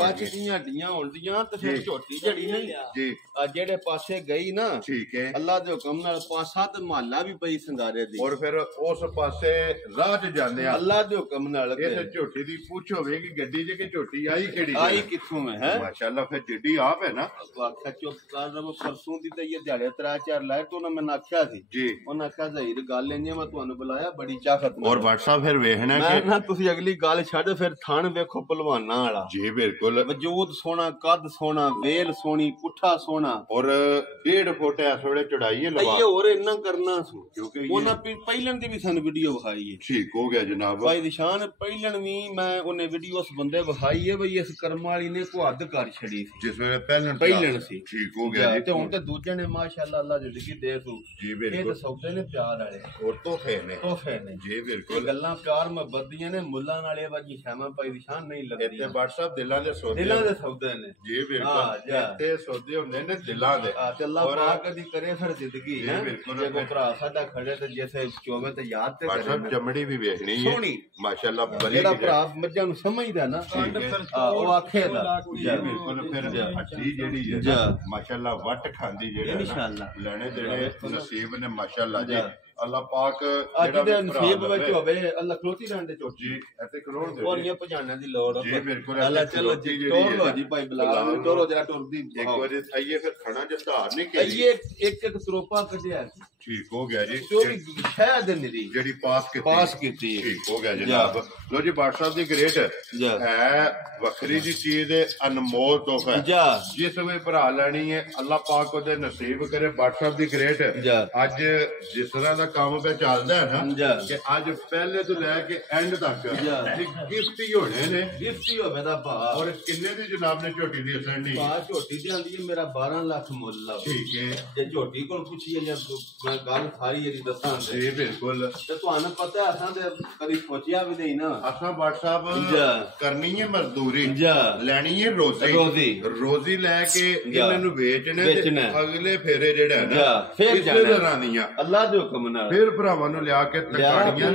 ਹੱਡੀਆਂ ਹੁੰਦੀਆਂ ਤੇ ਫਿਰ ਝੋਟੀ ਜੜੀ ਨਹੀਂ ਜੀ ਆ ਜਿਹੜੇ ਪਾਸੇ ਗਈ ਨਾ ਠੀਕ ਹੈ ਅੱਲਾ ਦੇ ਹੁਕਮ ਨਾਲ ਪਾਸਾ ਤੇ ਮਹੱਲਾ ਵੀ ਪਈ ਸੰਗਾਰੇ ਦੀ ਔਰ ਫਿਰ ਉਸ ਪਾਸੇ ਰਾਹ 'ਚ ਜਾਂਦੇ ਆ ਅੱਲਾ ਦੇ ਹੁਕਮ ਨਾਲ ਇਹ ਝੋਟੀ ਦੀ ਪੁੱਛ ਹੋਵੇਗੀ ਗੱਡੀ 'ਚ ਕਿ ਝੋਟੀ ਆਈ ਕਿਹੜੀ ਆਈ ਕਿੱਥੋਂ ਹੈ ਮਾਸ਼ਾਅੱਲਾ ਫਿਰ ਜਿੱਡੀ ਆਪ ਹੈ ਨਾ ਆਖਿਆ ਚੁੱਪ ਕਰ ਰਵੋ ਪਰਸੋਂ ਦੀ ਤੇ ਇਹ ਦਿਹਾੜੇ 3-4 ਲਾਏ ਤੋਂ ਨਾ ਮੈਂ ਆਖਿਆ ਸੀ ਜੀ ਉਹਨਾਂ ਆਖਿਆ ਜ਼ਹੀਰ ਵੀਰ ਗੱਲ ਇੰਨੀ ਮੈਂ ਤੁਹਾਨੂੰ ਬੁਲਾਇਆ ਬੜੀ ਚਾਹਤ ਔਰ WhatsApp ਫਿਰ ਵੇਖਣਾ ਮੈਂ ਨਾ ਤੁਸੀਂ ਅਗਲੀ ਗੱਲ ਛੱਡ ਫਿਰ ਥਣ ਵੇਖੋ ਪਹਿਲਵਾਨਾਂ ਵਾਲਾ ਜੀ ਬਿਲਕੁਲ ਵਜੂਦ ਸੋਹਣਾ ਕੱਦ ਸੋਹਣਾ ਵੇਲ ਸੋਹਣੀ ਪੁੱਠਾ ਸੋਹਣਾ ਔਰ 1.5 ਫੁੱਟ ਇਸ ਵੇਲੇ ਚੜਾਈ ਹੈ ਲਵਾ ਇਹ ਹੋਰ ਇੰਨਾ ਕਰਨਾ ਸੀ ਕਿਉਂਕਿ ਉਹਨਾਂ ਪਹਿਲਣ ਦੀ ਵੀ ਸਾਨੂੰ ਵੀਡੀਓ ਵਿਖਾਈ ਹੈ ਠੀਕ ਹੋ ਗਿਆ ਜਨਾਬ ਭਾਈ ਨਿਸ਼ਾਨ ਪਹਿਲਣ ਵੀ ਮੈਂ ਉਹਨੇ ਵੀਡੀਓ ਉਸ ਬੰਦੇ ਵਿਖਾਈ ਹੈ ਬਈ ਇਸ ਕਰਮ ਵਾਲੀ ਨੇ ਕੋ ਹੱਦ ਕਰ ਛੜੀ ਸੀ ਜਿਸ ਵੇਲੇ ਪਹਿਲਣ ਸੀ ਠੀਕ ਹੋ ਗਿਆ ਜੀ ਤੇ ਹੁਣ ਤੇ ਦੂਜੇ ਨੇ ਮਾਸ਼ਾਅੱਲਾ ਅੱਲਾ ਜ਼ਿੰਦਗੀ ਦੇ ਤੂੰ ਜੀ ਇਹ ਬਿਲਕੁਲ ਤਾਂ ਸੌਦੇ ਨੇ ਪਿਆਰ ਵਾਲੇ ਔਰ ਤੋਹਫੇ ਨੇ ਜੀ ਬਿਲਕੁਲ ਗੱਲਾਂ ਪਿਆਰ ਮੁਹੱਬਤ ਦੀਆਂ ਨੇ ਮੁੱਲਾਂ ਨਾਲੇ ਵਾਜੀ ਸ਼ਾਮਾਂ ਭਾਈ ਨਿਸ਼ਾਨ ਨਹੀਂ ਲੱਗਦੀ ਇੱਥੇ WhatsApp ਦਿਲਾਂ ਦੇ ਸੌਦੇ ਨੇ ਜੀ ਬਿਲਕੁਲ ਇੱਥੇ ਸੌਦੇ ਹੁੰਦੇ ਨੇ ਦਿਲਾਂ ਦੇ ਤੇ ਅੱਲਾ ਪਾਕ ਕਦੀ ਕਰੇ ਫਿਰ ਜ਼ਿੰਦਗੀ ਹੈ ਬਿਲਕੁਲ ਜੇ ਕੋ ਭਰਾ ਸਾਡਾ ਖੜੇ ਤੇ ਜਿਵੇਂ ਚੋਵੇ ਤੇ ਯਾਦ ਤੇ WhatsApp ਚਮੜੀ ਵੀ ਵੇਖਣੀ ਹੈ ਸੋਹਣੀ ਮਾਸ਼ਾਅੱਲਾ ਬੜੀ ਜਿਹੜਾ ਭਰਾ ਮੱਝਾਂ ਨੂੰ ਸਮਝਦਾ ਨਾ ਉਹ ਆਖੇਗਾ ਜੀ ਬਿਲਕੁਲ ਫਿਰ ਅੱਛੀ ਜਿਹੜੀ ਹੈ ਮਾਸ਼ਾਅੱਲਾ ਵੱਟ ਖਾਂਦੀ ਜਿਹੜੀ ਇਨਸ਼ਾਅੱਲਾ ਲੈਣੇ ਦੇਣੇ ਨਸੀਬ ਨੇ ਮਾਸ਼ਾਅੱਲਾ ਜੀ ਅੱਲਾਹ ਪਾਕ ਜਿਹੜਾ ਦੇ ਨਸੀਬ ਵਿੱਚ ਹੋਵੇ ਅੱਲਾ ਖਲੋਤੀ ਰਹਿਣ ਦੇ ਜੀ ਇੱਥੇ ਕਰੋੜ ਦੇ ਔਰ ਇਹ ਭਜਾਣਿਆਂ ਦੀ ਲੋੜ ਜੀ ਬਿਲਕੁਲ ਅੱਲਾ ਚਲੋ ਜੀ ਟੋਰ ਲੋ ਜੀ ਭਾਈ ਬਲਾਲ ਟੋਰੋ ਜਰਾ ਟੁਰਦੀ ਇੱਕ ਵਾਰੀ ਆਈਏ ਫਿਰ ਖਣਾ ਜਸਤਾਰ ਨਹੀਂ ਕਿ ਆਈਏ ਇੱਕ ਤਰੋਪਾ ਕੱਢਿਆ ਠੀਕ ਹੋ ਗਿਆ ਜੀ ਚੋਰੀ ਸ਼ਾਇਦ ਨਹੀਂ ਜਿਹੜੀ ਪਾਸ ਕੀਤੀ ਠੀਕ ਹੋ ਗਿਆ ਜਨਾਬ ਲੋ ਜੀ WhatsApp ਦੀ ਗ੍ਰੇਟ ਹੈ ਵੱਖਰੀ ਜੀ ਚੀਜ਼ ਹੈ ਅਨਮੋਲ ਤੋਹਫਾ ਜਿਸ ਵੇ ਭਰਾ ਲੈਣੀ ਹੈ ਅੱਲਾਹ ਪਾਕ ਉਹਦੇ ਨਸੀਬ ਕਰੇ WhatsApp ਦੀ ਗ੍ਰੇਟ ਅੱਜ ਜਿਸ ਤਰ੍ਹਾਂ ਦਾ ਕੰਮ ਪੇ ਚੱਲਦਾ ਹੈ ਨਾ ਕਿ ਅੱਜ ਪਹਿਲੇ ਤੋਂ ਲੈ ਕੇ ਐਂਡ ਤੱਕ ਗਿਫਟ ਹੀ ਹੋਣੇ ਨੇ ਗਿਫਟ ਹੀ ਹੋਵੇ ਦਾ ਭਾ ਔਰ ਕਿੰਨੇ ਦੀ ਜਨਾਬ ਨੇ ਝੋਟੀ ਦੀ ਅਸੈਂਡੀ ਭਾ ਝੋਟੀ ਦੀ ਆਂਦੀ ਹੈ ਮੇਰਾ 12 ਲੱਖ ਮੁੱਲ ਲਾ ਠੀਕ ਹੈ ਜੇ ਝੋਟੀ ਕੋਲ ਪੁੱਛੀਏ ਜਾਂ ਮੈਂ ਗੱਲ ਸਾਰੀ ਜਿਹੜੀ ਦੱਸਾਂ ਜੀ ਬਿਲਕੁਲ ਤੇ ਤੁਹਾਨੂੰ ਪਤਾ ਅਸਾਂ ਤੇ ਕਦੀ ਸੋਚਿਆ ਵੀ ਨਹੀਂ ਨਾ ਅਸਾਂ WhatsApp ਕਰਨੀ ਹੈ ਮਜ਼ਦੂਰੀ ਲੈਣੀ ਹੈ ਰੋਜ਼ੀ ਲੈ ਕੇ ਇਹਨਾਂ ਨੂੰ ਵੇਚਣਾ ਤੇ ਅਗਲੇ ਫੇਰੇ ਜਿਹੜਾ ਹੈ ਨਾ ਫਿਰ ਤਰ੍ਹਾਂ ਦੀਆਂ ਅੱਲਾਹ ਦੇ ਹੁਕਮ ਨਾਲ ਫਿਰ ਭਰਾਵਾਂ ਨੂੰ ਲਿਆ ਕੇ ਤਕਾੜੀਆਂ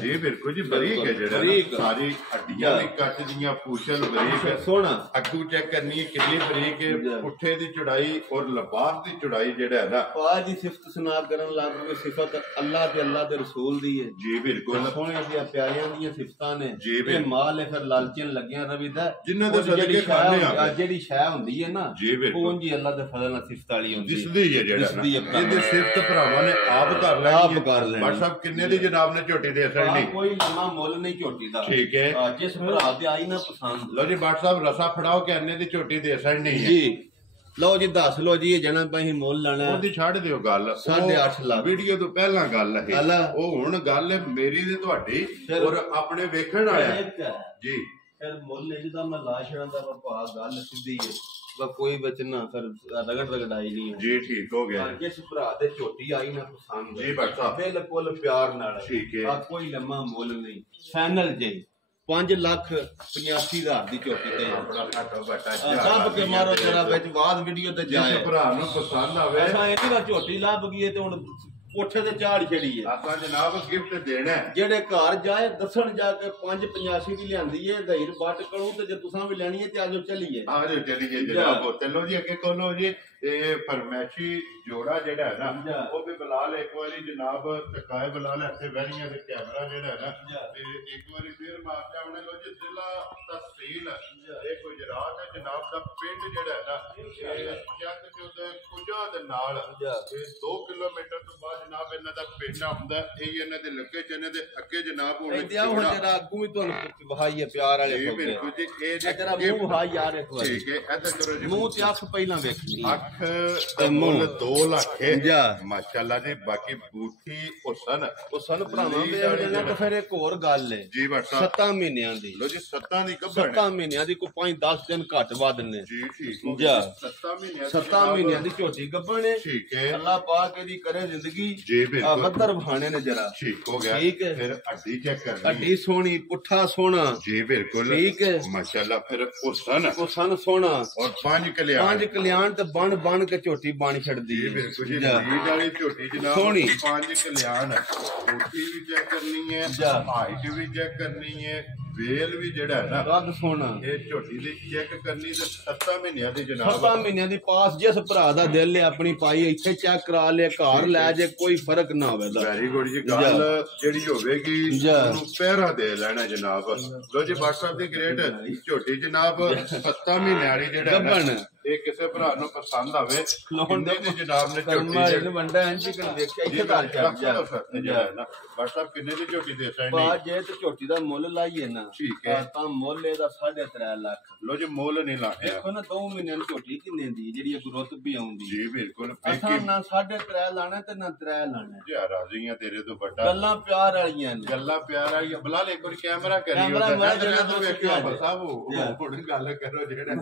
ਜੀ ਬਿਲਕੁਲ ਜੀ ਬਰੀਕ ਹੈ ਜਿਹੜਾ ਸਾਰੀ ਹੱਡੀਆਂ ਵੀ ਕੱਟ ਦੀਆਂ ਪੂਛਲ ਬਰੀਕ ਸੋਹਣਾ ਅੱਗੂ ਚੈੱਕ ਕਰਨੀ ਕਿੰਨੀ ਬਰੀਕ ਹੈ ਪੁੱਠੇ ਦੀ ਚੜਾਈ ਔਰ ਲਬਾਸ ਦੀ ਚੜਾਈ ਜਿਹੜਾ ਹੈ ਨਾ ਪਾਜ ਦੀ ਸਿਫਤ ਸੁਨਾ ਕਰਨ ਲੱਗ ਪਏ ਸਿਫਤ ਅੱਲਾਹ ਤੇ ਅੱਲਾਹ ਦੇ ਰਸੂਲ ਦੀ ਹੈ ਜੀ ਬਿਲਕੁਲ ਸੋਹਣਿਆਂ ਦੀਆਂ ਪਿਆਰਿਆਂ ਦੀਆਂ ਸਿਫਤਾਂ ਨੇ ਇਹ ਮਾਲ ਹੈ ਫਿਰ ਲਾਲਚਨ ਲੱਗਿਆ ਰਵੀਦਾ ਜਿਨ੍ਹਾਂ ਦੇ ਸਦਕੇ ਖਾਣੇ ਆ ਜਿਹੜੀ ਸ਼ੈ ਹੁੰਦੀ ਹੈ ਨਾ ਉਹ ਜੀ ਅੱਲਾਹ ਦੇ ਫਜ਼ਲ ਨਾਲ ਸਿਫਤ ਵਾਲੀ ਹੁੰਦੀ ਦਿਸਦੀ ਹੈ ਜਿਹੜਾ ਇਹਦੀ ਸਿਫਤ ਭਰਾਵਾਂ ਨੇ ਆਪ ਕਰ ਲੈਣੀ WhatsApp ਕਿੰਨੇ ਦੀ ਜਨਾਬ ਨੇ ਝੋਟੀ ਦੇ ਅਸਰ ਨਹੀਂ ਕੋਈ ਨਵਾਂ ਮੁੱਲ ਨਹੀਂ ਝੋਟੀ ਦਾ ਠੀਕ ਹੈ ਜਿਸ ਭਰਾ ਤੇ ਆਈ ਨਾ ਪਸੰਦ ਲੋ ਜੀ WhatsApp ਰਸਾ ਫੜਾਓ ਕਿ ਇੰਨੇ ਦੀ ਝੋਟੀ ਦੇ ਅਸਰ ਨਹੀਂ ਹੈ ਜੀ ਲਓ ਜੀ ਦੱਸ ਲਓ ਜੀ ਇਹ ਜਣਾ ਭਾਈ ਮੁੱਲ ਲੈਣਾ ਉਹਦੀ ਛੱਡ ਦਿਓ ਗੱਲ 8.5 ਲੱਖ ਵੀਡੀਓ ਤੋਂ ਪਹਿਲਾਂ ਗੱਲ ਹੈ ਉਹ ਹੁਣ ਗੱਲ ਹੈ ਮੇਰੀ ਤੇ ਤੁਹਾਡੀ ਔਰ ਆਪਣੇ ਵੇਖਣ ਵਾਲਿਆਂ ਜੀ ਫਿਰ ਮੁੱਲ ਜਿਹਦਾ ਮੈਂ ਲਾ ਛੜਾਂ ਦਾ ਭਾ ਗੱਲ ਸਿੱਧੀ ਹੈ ਕੋਈ ਬਚਨਾ ਫਿਰ ਰਗੜਾਈ ਨਹੀਂ ਜੀ ਠੀਕ ਹੋ ਗਿਆ ਜਿਸ ਭਰਾ ਦੇ ਝੋਟੀ ਆਈ ਨਾ ਪਸੰਦ ਜੀ ਬਟਾ ਬਿਲਕੁਲ ਪਿਆਰ ਨਾਲ ਠੀਕ ਹੈ ਕੋਈ ਲੰਮਾ ਮੁੱਲ ਨਹੀਂ ਫਾਈਨਲ ਜੇ 5,85,000 ਦੀ ਝੋਟੀ ਤੇ ਸਭ ਕੇ ਮਾਰੋ ਜਰਾ ਵਿੱਚ ਬਾਅਦ ਵੀਡੀਓ ਤੇ ਜਾਏ ਭਰਾ ਨੂੰ ਪਸੰਦ ਆਵੇ ਐਸਾ ਇਹ ਨਹੀਂ ਝੋਟੀ ਲੱਭ ਗਈ ਤੇ ਹੁਣ ਕੋਠੇ ਤੇ ਝਾੜ ਛੜੀ ਹੈ ਆਪਾਂ ਜਨਾਬ ਗਿਫਟ ਦੇਣਾ ਜਿਹੜੇ ਘਰ ਜਾਏ ਦੱਸਣ ਜਾ ਕੇ 5,85 ਦੀ ਲਿਆਂਦੀ ਏ ਦਹੀਰ ਬੱਟ ਕਰੂ ਤੇ ਜੇ ਤੁਸੀਂ ਵੀ ਲੈਣੀ ਹੈ ਤੇ ਆਜੋ ਚੱਲੀਏ ਜਨਾਬ ਚਲੋ ਜੀ ਅੱਗੇ ਕੋਲੋ ਜੀ ਇਹ ਫਰਮੈਸ਼ੀ ਜੋੜਾ ਜਿਹੜਾ ਹੈ ਨਾ ਉਹ ਵੀ ਬਲਾਲ ਇੱਕ ਵਾਰੀ ਜਨਾਬ ਟਕਾਏ ਬਲਾਲ ਇੱਥੇ ਬਹਿਣੀਆਂ ਤੇ ਕੈਮਰਾ ਜਿਹੜਾ ਹੈ ਨਾ ਤੇ ਇੱਕ ਵਾਰੀ ਫੇਰ ਮਾਰ ਜਾਵਣੇ ਲੋ ਜੀ ਜ਼ਿਲ੍ਹਾ ਤਹਿਸੀਲ ਇਹ ਗੁਜਰਾਤ ਹੈ ਜਨਾਬ ਦਾ ਪਿੰਡ ਜਿਹੜਾ ਹੈ ਨਾ ਚੱਕ ਚੁੱਦ ਕੁਜਾ ਦੇ ਨਾਲ ਇਹ 2 ਕਿਲੋਮੀਟਰ ਤੋਂ ਬਾਅਦ ਜਨਾਬ ਇਹਨਾਂ ਦਾ ਪਿੰਡ ਹੁੰਦਾ ਇਹ ਇਹਨਾਂ ਦੇ ਲੱਗੇ ਚ ਇਹਨਾਂ ਦੇ ਅੱਗੇ ਜਨਾਬ ਹੁਣ ਜਿਹੜਾ ਅੱਗੂ ਵੀ ਤੁਹਾਨੂੰ ਵਹਾਈ ਹੈ ਪਿਆਰ ਵਾਲੇ ਬਿਲਕੁਲ ਜੀ ਇਹ ਜਿਹੜਾ ਮੂੰਹ ਵਹਾ ਯਾਰ ਇੱਕ ਵਾਰੀ ਠੀਕ ਹੈ ਇੱਧਰ ਕਰੋ ਜੀ ਮੂੰਹ ਤੇ ਅੱਖ ਪਹਿਲਾਂ ਵੇਖਣੀ ਅੱਖ ਤੇ ਮੁੱਲ 2 ਲੱਖ ਹੈ ਮਾਸ਼ਾਅੱਲਾ ਜੀ ਬਾਕੀ ਬੂਠੀ ਹੁਸਨ ਭਰਾਵਾਂ ਦੇ ਨਾ ਤਾਂ ਫਿਰ ਇੱਕ ਹੋਰ ਗੱਲ ਹੈ ਜੀ WhatsApp 7 ਮਹੀਨਿਆਂ ਦੀ ਲੋ ਜੀ 7 ਦੀ ਗੱਭਣ 7 ਮਹੀਨਿਆਂ ਦੀ ਕੋਈ 5-10 ਦਿਨ ਘੱਟ ਵੱਧ ਨੇ ਜੀ ਠੀਕ ਹੋ ਗਿਆ 7 ਮਹੀਨਿਆਂ ਦੀ ਝੋਟੀ ਗੱਭਣ ਹੈ ਠੀਕ ਹੈ ਅੱਲਾਹ ਪਾਕ ਇਹਦੀ ਕਰੇ ਜ਼ਿੰਦਗੀ ਜੀ ਬਿਲਕੁਲ ਬੱਦਰ ਬਹਾਣੇ ਨੇ ਜਰਾ ਠੀਕ ਹੋ ਗਿਆ ਠੀਕ ਹੈ ਫਿਰ ਹੱਡੀ ਚੈੱਕ ਕਰਨੀ ਹੱਡੀ ਸੋਹਣੀ ਪੁੱਠਾ ਸੋਹਣਾ ਜੀ ਬਿਲਕੁਲ ਠੀਕ ਹੈ ਮਾਸ਼ਾਅੱਲਾ ਫਿਰ ਹੁਸਨ ਸੋਹਣਾ ਔਰ 5 ਕਲਿਆਣ ਤੇ ਬਣ ਕੇ ਝੋਟੀ ਬਣ ਛੱਡਦੀ ਹੈ ਬਿਲਕੁਲ ਜੀ ਰੀਡ ਵਾਲੀ ਝੋਟੀ ਜਨਾਬ ਸੋਹਣੀ 5 ਕਲਿਆਣ ਬੂਠੀ ਵੀ ਚੈੱਕ ਕਰਨੀ ਹੈ ਹਾਈਟ ਵੀ ਚੈੱਕ ਕਰਨੀ ਹੈ ਵੇਲ ਵੀ ਜਿਹੜਾ ਹੈ ਨਾ ਕੱਦ ਸੋਹਣਾ ਇਹ ਝੋਟੀ ਦੀ ਚੈੱਕ ਕਰਨੀ ਤੇ 7 ਮਹੀਨਿਆਂ ਦੀ ਜਨਾਬ 7 ਮਹੀਨਿਆਂ ਦੀ ਪਾਸ ਜਿਸ ਭਰਾ ਦਾ ਦਿਲ ਹੈ ਆਪਣੀ ਪਾਈ ਇੱਥੇ ਚੈੱਕ ਕਰਾ ਲਿਆ ਘਰ ਲੈ ਜੇ ਕੋਈ ਫਰਕ ਨਾ ਹੋਵੇ ਦਾ ਵੈਰੀ ਗੁੱਡ ਜੀ ਗੱਲ ਜਿਹੜੀ ਹੋਵੇਗੀ ਉਹਨੂੰ ਪਹਿਰਾ ਦੇ ਲੈਣਾ ਜਨਾਬ ਲੋ ਜੀ WhatsApp ਦੀ ਗ੍ਰੇਡ ਝੋਟੀ ਜਨਾਬ 7 ਮਹੀਨਿਆਂ ਵਾਲੀ ਜਿਹੜਾ ਇਹ ਕਿਸੇ ਭਰਾ ਨੂੰ ਪਸੰਦ ਆਵੇ ਕਿੰਨੇ ਦੀ ਜਨਾਬ ਨੇ ਝੋਟੀ ਵੰਡਾ ਇੰਜੀਕਲ ਦੇਖਿਆ ਇੱਥੇ ਧਾਰ ਚੱਲ WhatsApp ਕਿੰਨੇ ਦੀ ਝੋਟੀ ਦੇ ਸਕਦੇ ਬਾ ਜੇ ਤੇ ਝੋਟੀ ਦਾ ਮੁੱਲ ਲਾਈਏ ਨਾ ਠੀਕ ਹੈ ਤਾਂ ਮੁੱਲ ਇਹਦਾ 3.5 ਲੱਖ ਲੋ ਜੀ ਮੁੱਲ ਨਹੀਂ ਲਾਇਆ ਦੇਖੋ ਨਾ 2 ਮਹੀਨਿਆਂ ਦੀ ਝੋਟੀ ਕਿੰਨੇ ਦੀ ਜਿਹੜੀ ਗੁਰੁੱਤ ਵੀ ਆਉਂਦੀ ਜੀ ਬਿਲਕੁਲ ਅਸਾਂ ਨਾ 3.5 ਲਾਣਾ ਤੇ ਨਾ 3 ਲਾਣਾ ਜੀ ਰਾਜ਼ੀ ਆ ਤੇਰੇ ਤੋਂ ਵੱਡਾ ਗੱਲਾਂ ਪਿਆਰ ਵਾਲੀਆਂ ਨੇ ਗੱਲਾਂ ਪਿਆਰ ਵਾਲੀਆਂ ਬਲਾ ਲੈ ਕੋਈ ਕੈਮਰਾ ਕਰੀ ਸਾਹਿਬ ਹੁਣ ਗੱਲ ਕਰੋ ਜਿਹੜਾ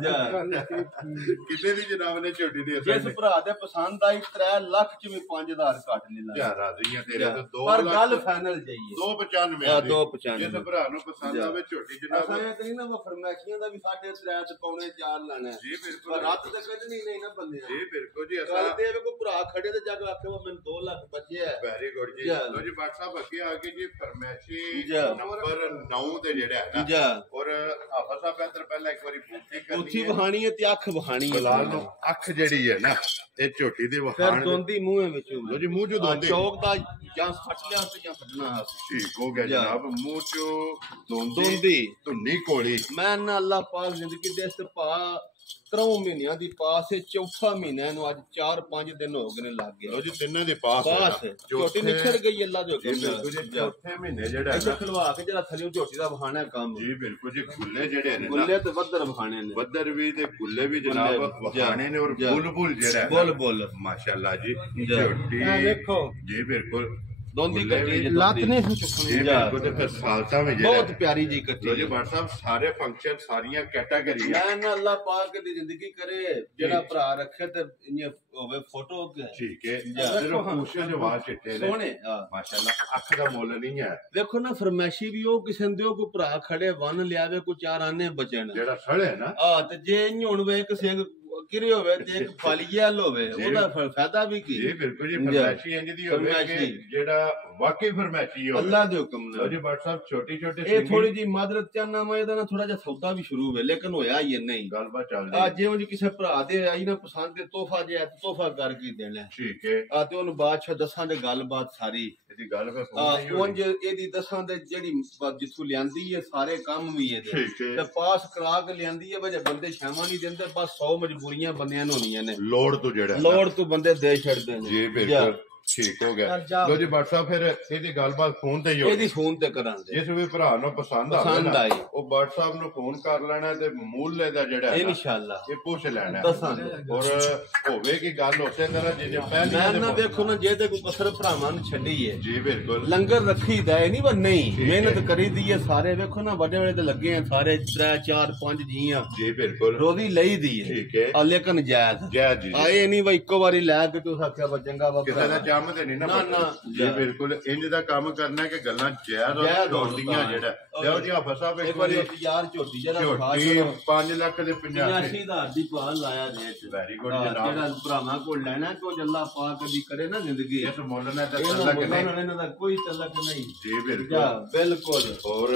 ਕਿਤੇ ਦੀ ਜਨਾਬ ਨੇ ਝੋਟੀ ਦੀ ਜਿਸ ਭਰਾ ਦੇ ਪਸੰਦ ਆਈ 3 ਲੱਖ ਚ ਵੀ 5000 ਘੱਟ ਨਹੀਂ ਲਾਇਆ ਰਾਜ਼ੀ ਆ ਤੇਰੇ ਤੋਂ 2 ਪਰ ਗੱਲ ਫਾਈਨਲ ਜਾਈਏ 295 295 ਜਿਸ ਭਰਾ ਨੂੰ ਪਸੰਦ ਆਵੇ ਝੋਟੀ ਜਨਾਬ ਅਸਾਂ ਇਹ ਨਾ ਫਰਮਾਇਸ਼ੀਆਂ ਦਾ ਵੀ 3.5 ਤੇ ਪੌਣੇ 4 ਲਾਣਾ ਜੀ ਬਿਲਕੁਲ ਰੱਤ ਤੇ ਕੱਢ ਨਹੀਂ ਨਾ ਬੰਦੇ ਜੀ ਬਿਲਕੁਲ ਜੀ ਅਸਾਂ ਤੇ ਕੋਈ ਭਰਾ ਖੜੇ ਤੇ ਜਾ ਕੇ ਆਖੇ ਮੈਨੂੰ 2 ਲੱਖ ਬਚਿਆ ਵੈਰੀ ਗੁੱਡ ਜੀ ਲੋ ਜੀ WhatsApp ਅੱਗੇ ਆ ਕੇ ਜੀ ਫਰਮਾਇਸ਼ੀ ਨੰਬਰ 9 ਤੇ ਜਿਹੜਾ ਹੈ ਨਾ ਔਰ ਆਫਾ ਸਾਹਿਬ ਅੰਦਰ ਪਹਿਲਾਂ ਇੱਕ ਵਾਰੀ ਬੂਟੀ ਕਰਨੀ ਉੱਚੀ ਵਹਾਣੀ ਹੈ ਤੇ ਅੱਖ ਵਹਾਣੀ ਹੈ ਬਲਾਲ ਨੂੰ ਅੱਖ ਜਿਹੜੀ ਹੈ ਨਾ ਇਹ ਝੋਟੀ ਦੇ ਵਹਾਣ ਦੋਂਦੀ ਮੂੰਹ ਵਿੱਚੋਂ ਲੋ ਜੀ ਮੂੰਹ ਜੋ ਦੋਂਦੀ ਚੌਕ ਦਾ ਜਾਂ ਫਟ ਲਿਆ ਤੇ ਜਾਂ ਫਟਣਾ ਠੀਕ ਹੋ ਗਿਆ ਜਨਾਬ ਮੂੰਹ ਚੋਂ ਦੋਂਦੀ ਧੁੰਨੀ ਕੋਲੀ ਮੈਂ ਨਾ ਅੱਲਾਹ ਪਾਕ ਜ਼ਿੰਦਗੀ ਦੇ ਇਸ ਪਾ 3 ਮਹੀਨਿਆਂ ਦੀ ਪਾਸ ਹੈ ਚੌਥਾ ਮਹੀਨਾ ਇਹਨੂੰ ਅੱਜ 4-5 ਦਿਨ ਹੋ ਗਏ ਨੇ ਲੱਗ ਗਿਆ ਲੋ ਜੀ ਤਿੰਨਾਂ ਦੇ ਪਾਸ ਝੋਟੀ ਨਿਖੜ ਗਈ ਅੱਲਾ ਦੇ ਹੁਕਮ ਨਾਲ ਚੌਥੇ ਮਹੀਨੇ ਜਿਹੜਾ ਹੈ ਖਲਵਾ ਕੇ ਜਿਹੜਾ ਥੱਲੇ ਝੋਟੀ ਦਾ ਵਹਾਣਾ ਕੰਮ ਜੀ ਬਿਲਕੁਲ ਜੀ ਗੁੱਲੇ ਜਿਹੜੇ ਨੇ ਗੁੱਲੇ ਤੇ ਵੱਧਰ ਵਹਾਣੇ ਨੇ ਵੱਧਰ ਵੀ ਤੇ ਗੁੱਲੇ ਵੀ ਜਨਾਬ ਵਹਾਣੇ ਨੇ ਔਰ ਬੁਲਬੁਲ ਜਿਹੜਾ ਬੁਲਬੁਲ ਮਾਸ਼ਾਅੱਲਾ ਜੀ ਝੋਟੀ ਦੇਖੋ ਜੀ ਬਿਲਕੁਲ ਦੋਂਦੀ ਕੱਟੀ ਲੱਤ ਨਹੀਂ ਚੁੱਕਣੀ ਬਿਲਕੁਲ ਤੇ ਫਿਰ ਸਾਲਤਾਂ ਵਿੱਚ ਬਹੁਤ ਪਿਆਰੀ ਜੀ ਕੱਟੀ ਜੀ WhatsApp ਸਾਰੇ ਫੰਕਸ਼ਨ ਸਾਰੀਆਂ ਕੈਟਾਗਰੀਆਂ ਮੈਂ ਨਾ ਅੱਲਾਹ ਪਾਕ ਦੀ ਜ਼ਿੰਦਗੀ ਕਰੇ ਜਿਹੜਾ ਭਰਾ ਰੱਖੇ ਤੇ ਇੰਨੇ ਹੋਵੇ ਫੋਟੋ ਠੀਕ ਹੈ ਜਦੋਂ ਪੂਛੇ ਦੇ ਵਾਲ ਚਿੱਟੇ ਨੇ ਸੋਹਣੇ ਮਾਸ਼ਾਅੱਲਾ ਅੱਖ ਦਾ ਮੁੱਲ ਨਹੀਂ ਹੈ ਦੇਖੋ ਨਾ ਫਰਮਾਇਸ਼ੀ ਵੀ ਉਹ ਕਿਸੇ ਦੇ ਕੋਈ ਭਰਾ ਖੜੇ ਵਨ ਲਿਆਵੇ ਕੋਈ 4 ਆਨੇ ਬਚਣ ਜਿਹੜਾ ਸੜੇ ਨਾ ਤੇ ਜੇ ਹੁਣ ਵੇ ਇੱਕ ਸਿੰਘ ਕਿਰੇ ਹੋਵੇ ਤੇ ਇੱਕ ਫਲੀਅਲ ਹੋਵੇ ਉਹਦਾ ਫਾਇਦਾ ਵੀ ਕੀ ਜੀ ਬਿਲਕੁਲ ਜੀ ਫਰਮਾਇਸ਼ੀ ਇੰਜ ਦੀ ਹੋਵੇ ਕਿ ਜਿਹੜਾ ਵਾਕਈ ਫਰਮਾਇਸ਼ੀ ਹੋਵੇ ਅੱਲਾ ਦੇ ਹੁਕਮ ਨਾਲ ਜੀ WhatsApp ਛੋਟੀ ਛੋਟੀ ਇਹ ਥੋੜੀ ਜੀ ਮਾਦਰਤ ਚਾਹਨਾ ਮੈਂ ਇਹਦਾ ਨਾ ਥੋੜਾ ਜਿਹਾ ਸੌਦਾ ਵੀ ਸ਼ੁਰੂ ਹੋਵੇ ਲੇਕਿਨ ਹੋਇਆ ਹੀ ਨਹੀਂ ਗੱਲਬਾਤ ਚੱਲਦੀ ਆ ਜਿਵੇਂ ਜੀ ਕਿਸੇ ਭਰਾ ਦੇ ਆਈ ਨਾ ਪਸੰਦ ਦੇ ਤੋਹਫਾ ਜਿਹਾ ਤੋਹਫਾ ਕਰਕੇ ਦੇਣਾ ਠੀਕ ਹੈ ਆ ਤੇ ਉਹਨੂੰ ਬਾਦਸ਼ਾਹ ਦੱਸਾਂ ਦੇ ਗੱਲਬਾਤ ਸਾਰੀ ਇਹਦੀ ਗੱਲ ਫਿਰ ਉਂਝ ਇਹਦੀ ਦੱਸਾਂ ਦੇ ਜਿਹੜੀ ਜਿੱਥੋਂ ਲਿਆਂਦੀ ਹੈ ਸਾਰੇ ਕੰਮ ਵੀ ਇਹਦੇ ਤੇ ਪਾਸ ਕਰਾ ਕੇ ਲਿਆਂਦੀ ਹੈ ਵਜੇ ਬੰਦੇ ਸ਼ਾਮਾਂ ਨਹੀਂ ਦਿੰਦੇ ਬਸ 100 ਮਜਬੂਰੀਆਂ ਬੰਦਿਆਂ ਨੂੰ ਹੋਣੀਆਂ ਨੇ ਲੋੜ ਤੋਂ ਜਿਹੜਾ ਲੋੜ ਤੋਂ ਬੰਦੇ ਦੇ ਛੱਡਦੇ ਨੇ ਜੀ ਬਿਲਕੁਲ ਠੀਕ ਹੋ ਗਿਆ ਲੋ ਜੀ WhatsApp ਫਿਰ ਇਹਦੀ ਗੱਲਬਾਤ ਫੋਨ ਤੇ ਹੀ ਹੋਣੀ ਇਹਦੀ ਫੋਨ ਤੇ ਕਰਾਂਗੇ ਜਿਸ ਵੀ ਭਰਾ ਨੂੰ ਪਸੰਦ ਆਵੇ ਉਹ WhatsApp ਨੂੰ ਫੋਨ ਕਰ ਲੈਣਾ ਤੇ ਮੁੱਲ ਇਹਦਾ ਜਿਹੜਾ ਹੈ ਇਨਸ਼ਾਅੱਲਾ ਇਹ ਪੁੱਛ ਲੈਣਾ ਦੱਸਾਂਗੇ ਔਰ ਹੋਵੇ ਕਿ ਗੱਲ ਉਸੇ ਤਰ੍ਹਾਂ ਜਿਵੇਂ ਪਹਿਲੀ ਮੈਂ ਨਾ ਦੇਖੋ ਨਾ ਜੇ ਤੇ ਕੋਈ ਪਸਰ ਭਰਾਵਾਂ ਨੂੰ ਛੱਡੀ ਹੈ ਜੀ ਬਿਲਕੁਲ ਲੰਗਰ ਰੱਖੀਦਾ ਹੈ ਨਹੀਂ ਪਰ ਨਹੀਂ ਮਿਹਨਤ ਕਰੀਦੀ ਹੈ ਸਾਰੇ ਵੇਖੋ ਨਾ ਵੱਡੇ ਵੱਡੇ ਤੇ ਲੱਗੇ ਆ ਸਾਰੇ 3 4 5 ਜੀਆਂ ਜੀ ਬਿਲਕੁਲ ਰੋਜ਼ੀ ਲਈਦੀ ਹੈ ਠੀਕ ਹੈ ਲੇਕਿਨ ਜਾਇਜ਼ ਜੀ ਆਏ ਨਹੀਂ ਬਈ ਇੱਕੋ ਵਾਰੀ ਲੈ ਕੇ ਤੂੰ ਆਖਿਆ ਵਾ ਚੰਗਾ ਵਾ ਕਿਸੇ ਦਾ ਜੰਮ ਤੇ ਨਹੀਂ ਨਾ ਜੀ ਬਿਲਕੁਲ ਇੰਜ ਦਾ ਕੰਮ ਕਰਨਾ ਕਿ ਗੱਲਾਂ ਜਾਇਜ਼ ਹੋਣੀਆਂ ਜਿਹੜਾ ਲਓ ਜੀ ਆਫਰ ਸਾਹਿਬ ਇੱਕ ਵਾਰੀ ਯਾਰ ਝੋਟੀ ਜਿਹੜਾ 5 ਲੱਖ ਦੇ 85,000 ਦੀ ਭਾਅ ਲਾਇਆ ਰੇਟ ਵੈਰੀ ਗੁੱਡ ਜਨਾਬ ਜਿਹੜਾ ਭਰਾਵਾਂ ਕੋਲ ਲੈਣਾ ਕੋ ਅੱਲਾਹ ਪਾਕ ਦੀ ਕਰੇ ਨਾ ਜ਼ਿੰਦਗੀ ਇਸ ਮੁੱਲ ਨੇ ਤਾਂ ਤਲਕ ਨਹੀਂ ਇਹਨਾਂ ਦਾ ਕੋਈ ਤਲਕ ਨਹੀਂ ਜੀ ਬਿਲਕੁਲ ਔਰ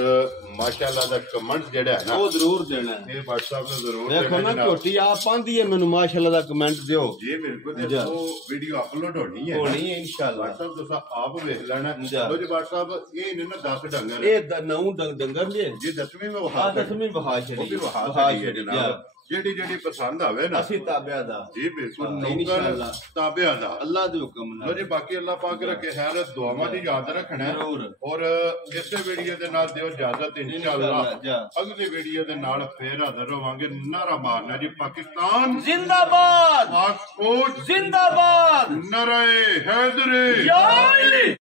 ਮਾਸ਼ਾਅੱਲਾ ਦਾ ਕਮੈਂਟ ਜਿਹੜਾ ਹੈ ਨਾ ਉਹ ਜ਼ਰੂਰ ਦੇਣਾ ਇਹ WhatsApp ਨੂੰ ਜ਼ਰੂਰ ਦੇਖੋ ਨਾ ਝੋਟੀ ਆਪ ਆਂਦੀ ਹੈ ਮੈਨੂੰ ਮਾਸ਼ਾਅੱਲਾ ਦਾ ਕਮੈਂਟ ਦਿਓ ਜੀ ਬਿਲਕੁਲ ਉਹ ਵੀਡੀਓ ਅਪਲੋਡ ਹੋਣੀ ਹੈ ਇਨਸ਼ਾਅੱਲਾ WhatsApp ਤੁਸੀਂ ਆਪ ਵੇਖ ਲੈਣਾ ਲੋ ਜੀ WhatsApp ਇਹ ਨਹੀਂ ਨਾ 10 ਡੰਗਰ ਇਹ 9 ਡੰਗਰ ਨੇ ਜੀ 10ਵੀਂ ਮੈਂ ਵਹਾ 10ਵੀਂ ਵਹਾ ਛੜੀ ਜਨਾਬ ਜਿਹੜੀ ਪਸੰਦ ਆਵੇ ਨਾ ਅਸੀਂ ਤਾਬਿਆ ਦਾ ਜੀ ਬਿਲਕੁਲ ਇਨਸ਼ਾਅੱਲਾ ਤਾਬਿਆ ਦਾ ਅੱਲਾਹ ਦੇ ਹੁਕਮ ਨਾਲ ਲੋ ਜੀ ਬਾਕੀ ਅੱਲਾਹ ਪਾਕ ਰੱਖੇ ਖੈਰ ਦੁਆਵਾਂ ਦੀ ਯਾਦ ਰੱਖਣਾ ਔਰ ਇਸੇ ਵੀਡੀਓ ਦੇ ਨਾਲ ਦਿਓ ਇਜਾਜ਼ਤ ਇਨਸ਼ਾਅੱਲਾ ਅਗਲੀ ਵੀਡੀਓ ਦੇ ਨਾਲ ਫੇਰ ਹਾਜ਼ਰ ਹੋਵਾਂਗੇ ਨਾਰਾ ਮਾਰਨਾ ਜੀ ਪਾਕਿਸਤਾਨ ਜ਼ਿੰਦਾਬਾਦ ਪਾਕ ਫੌਜ ਜ਼ਿੰਦਾਬਾਦ ਨਾਰੇ ਹੈਦਰੀ ਯਾ ਅਲੀ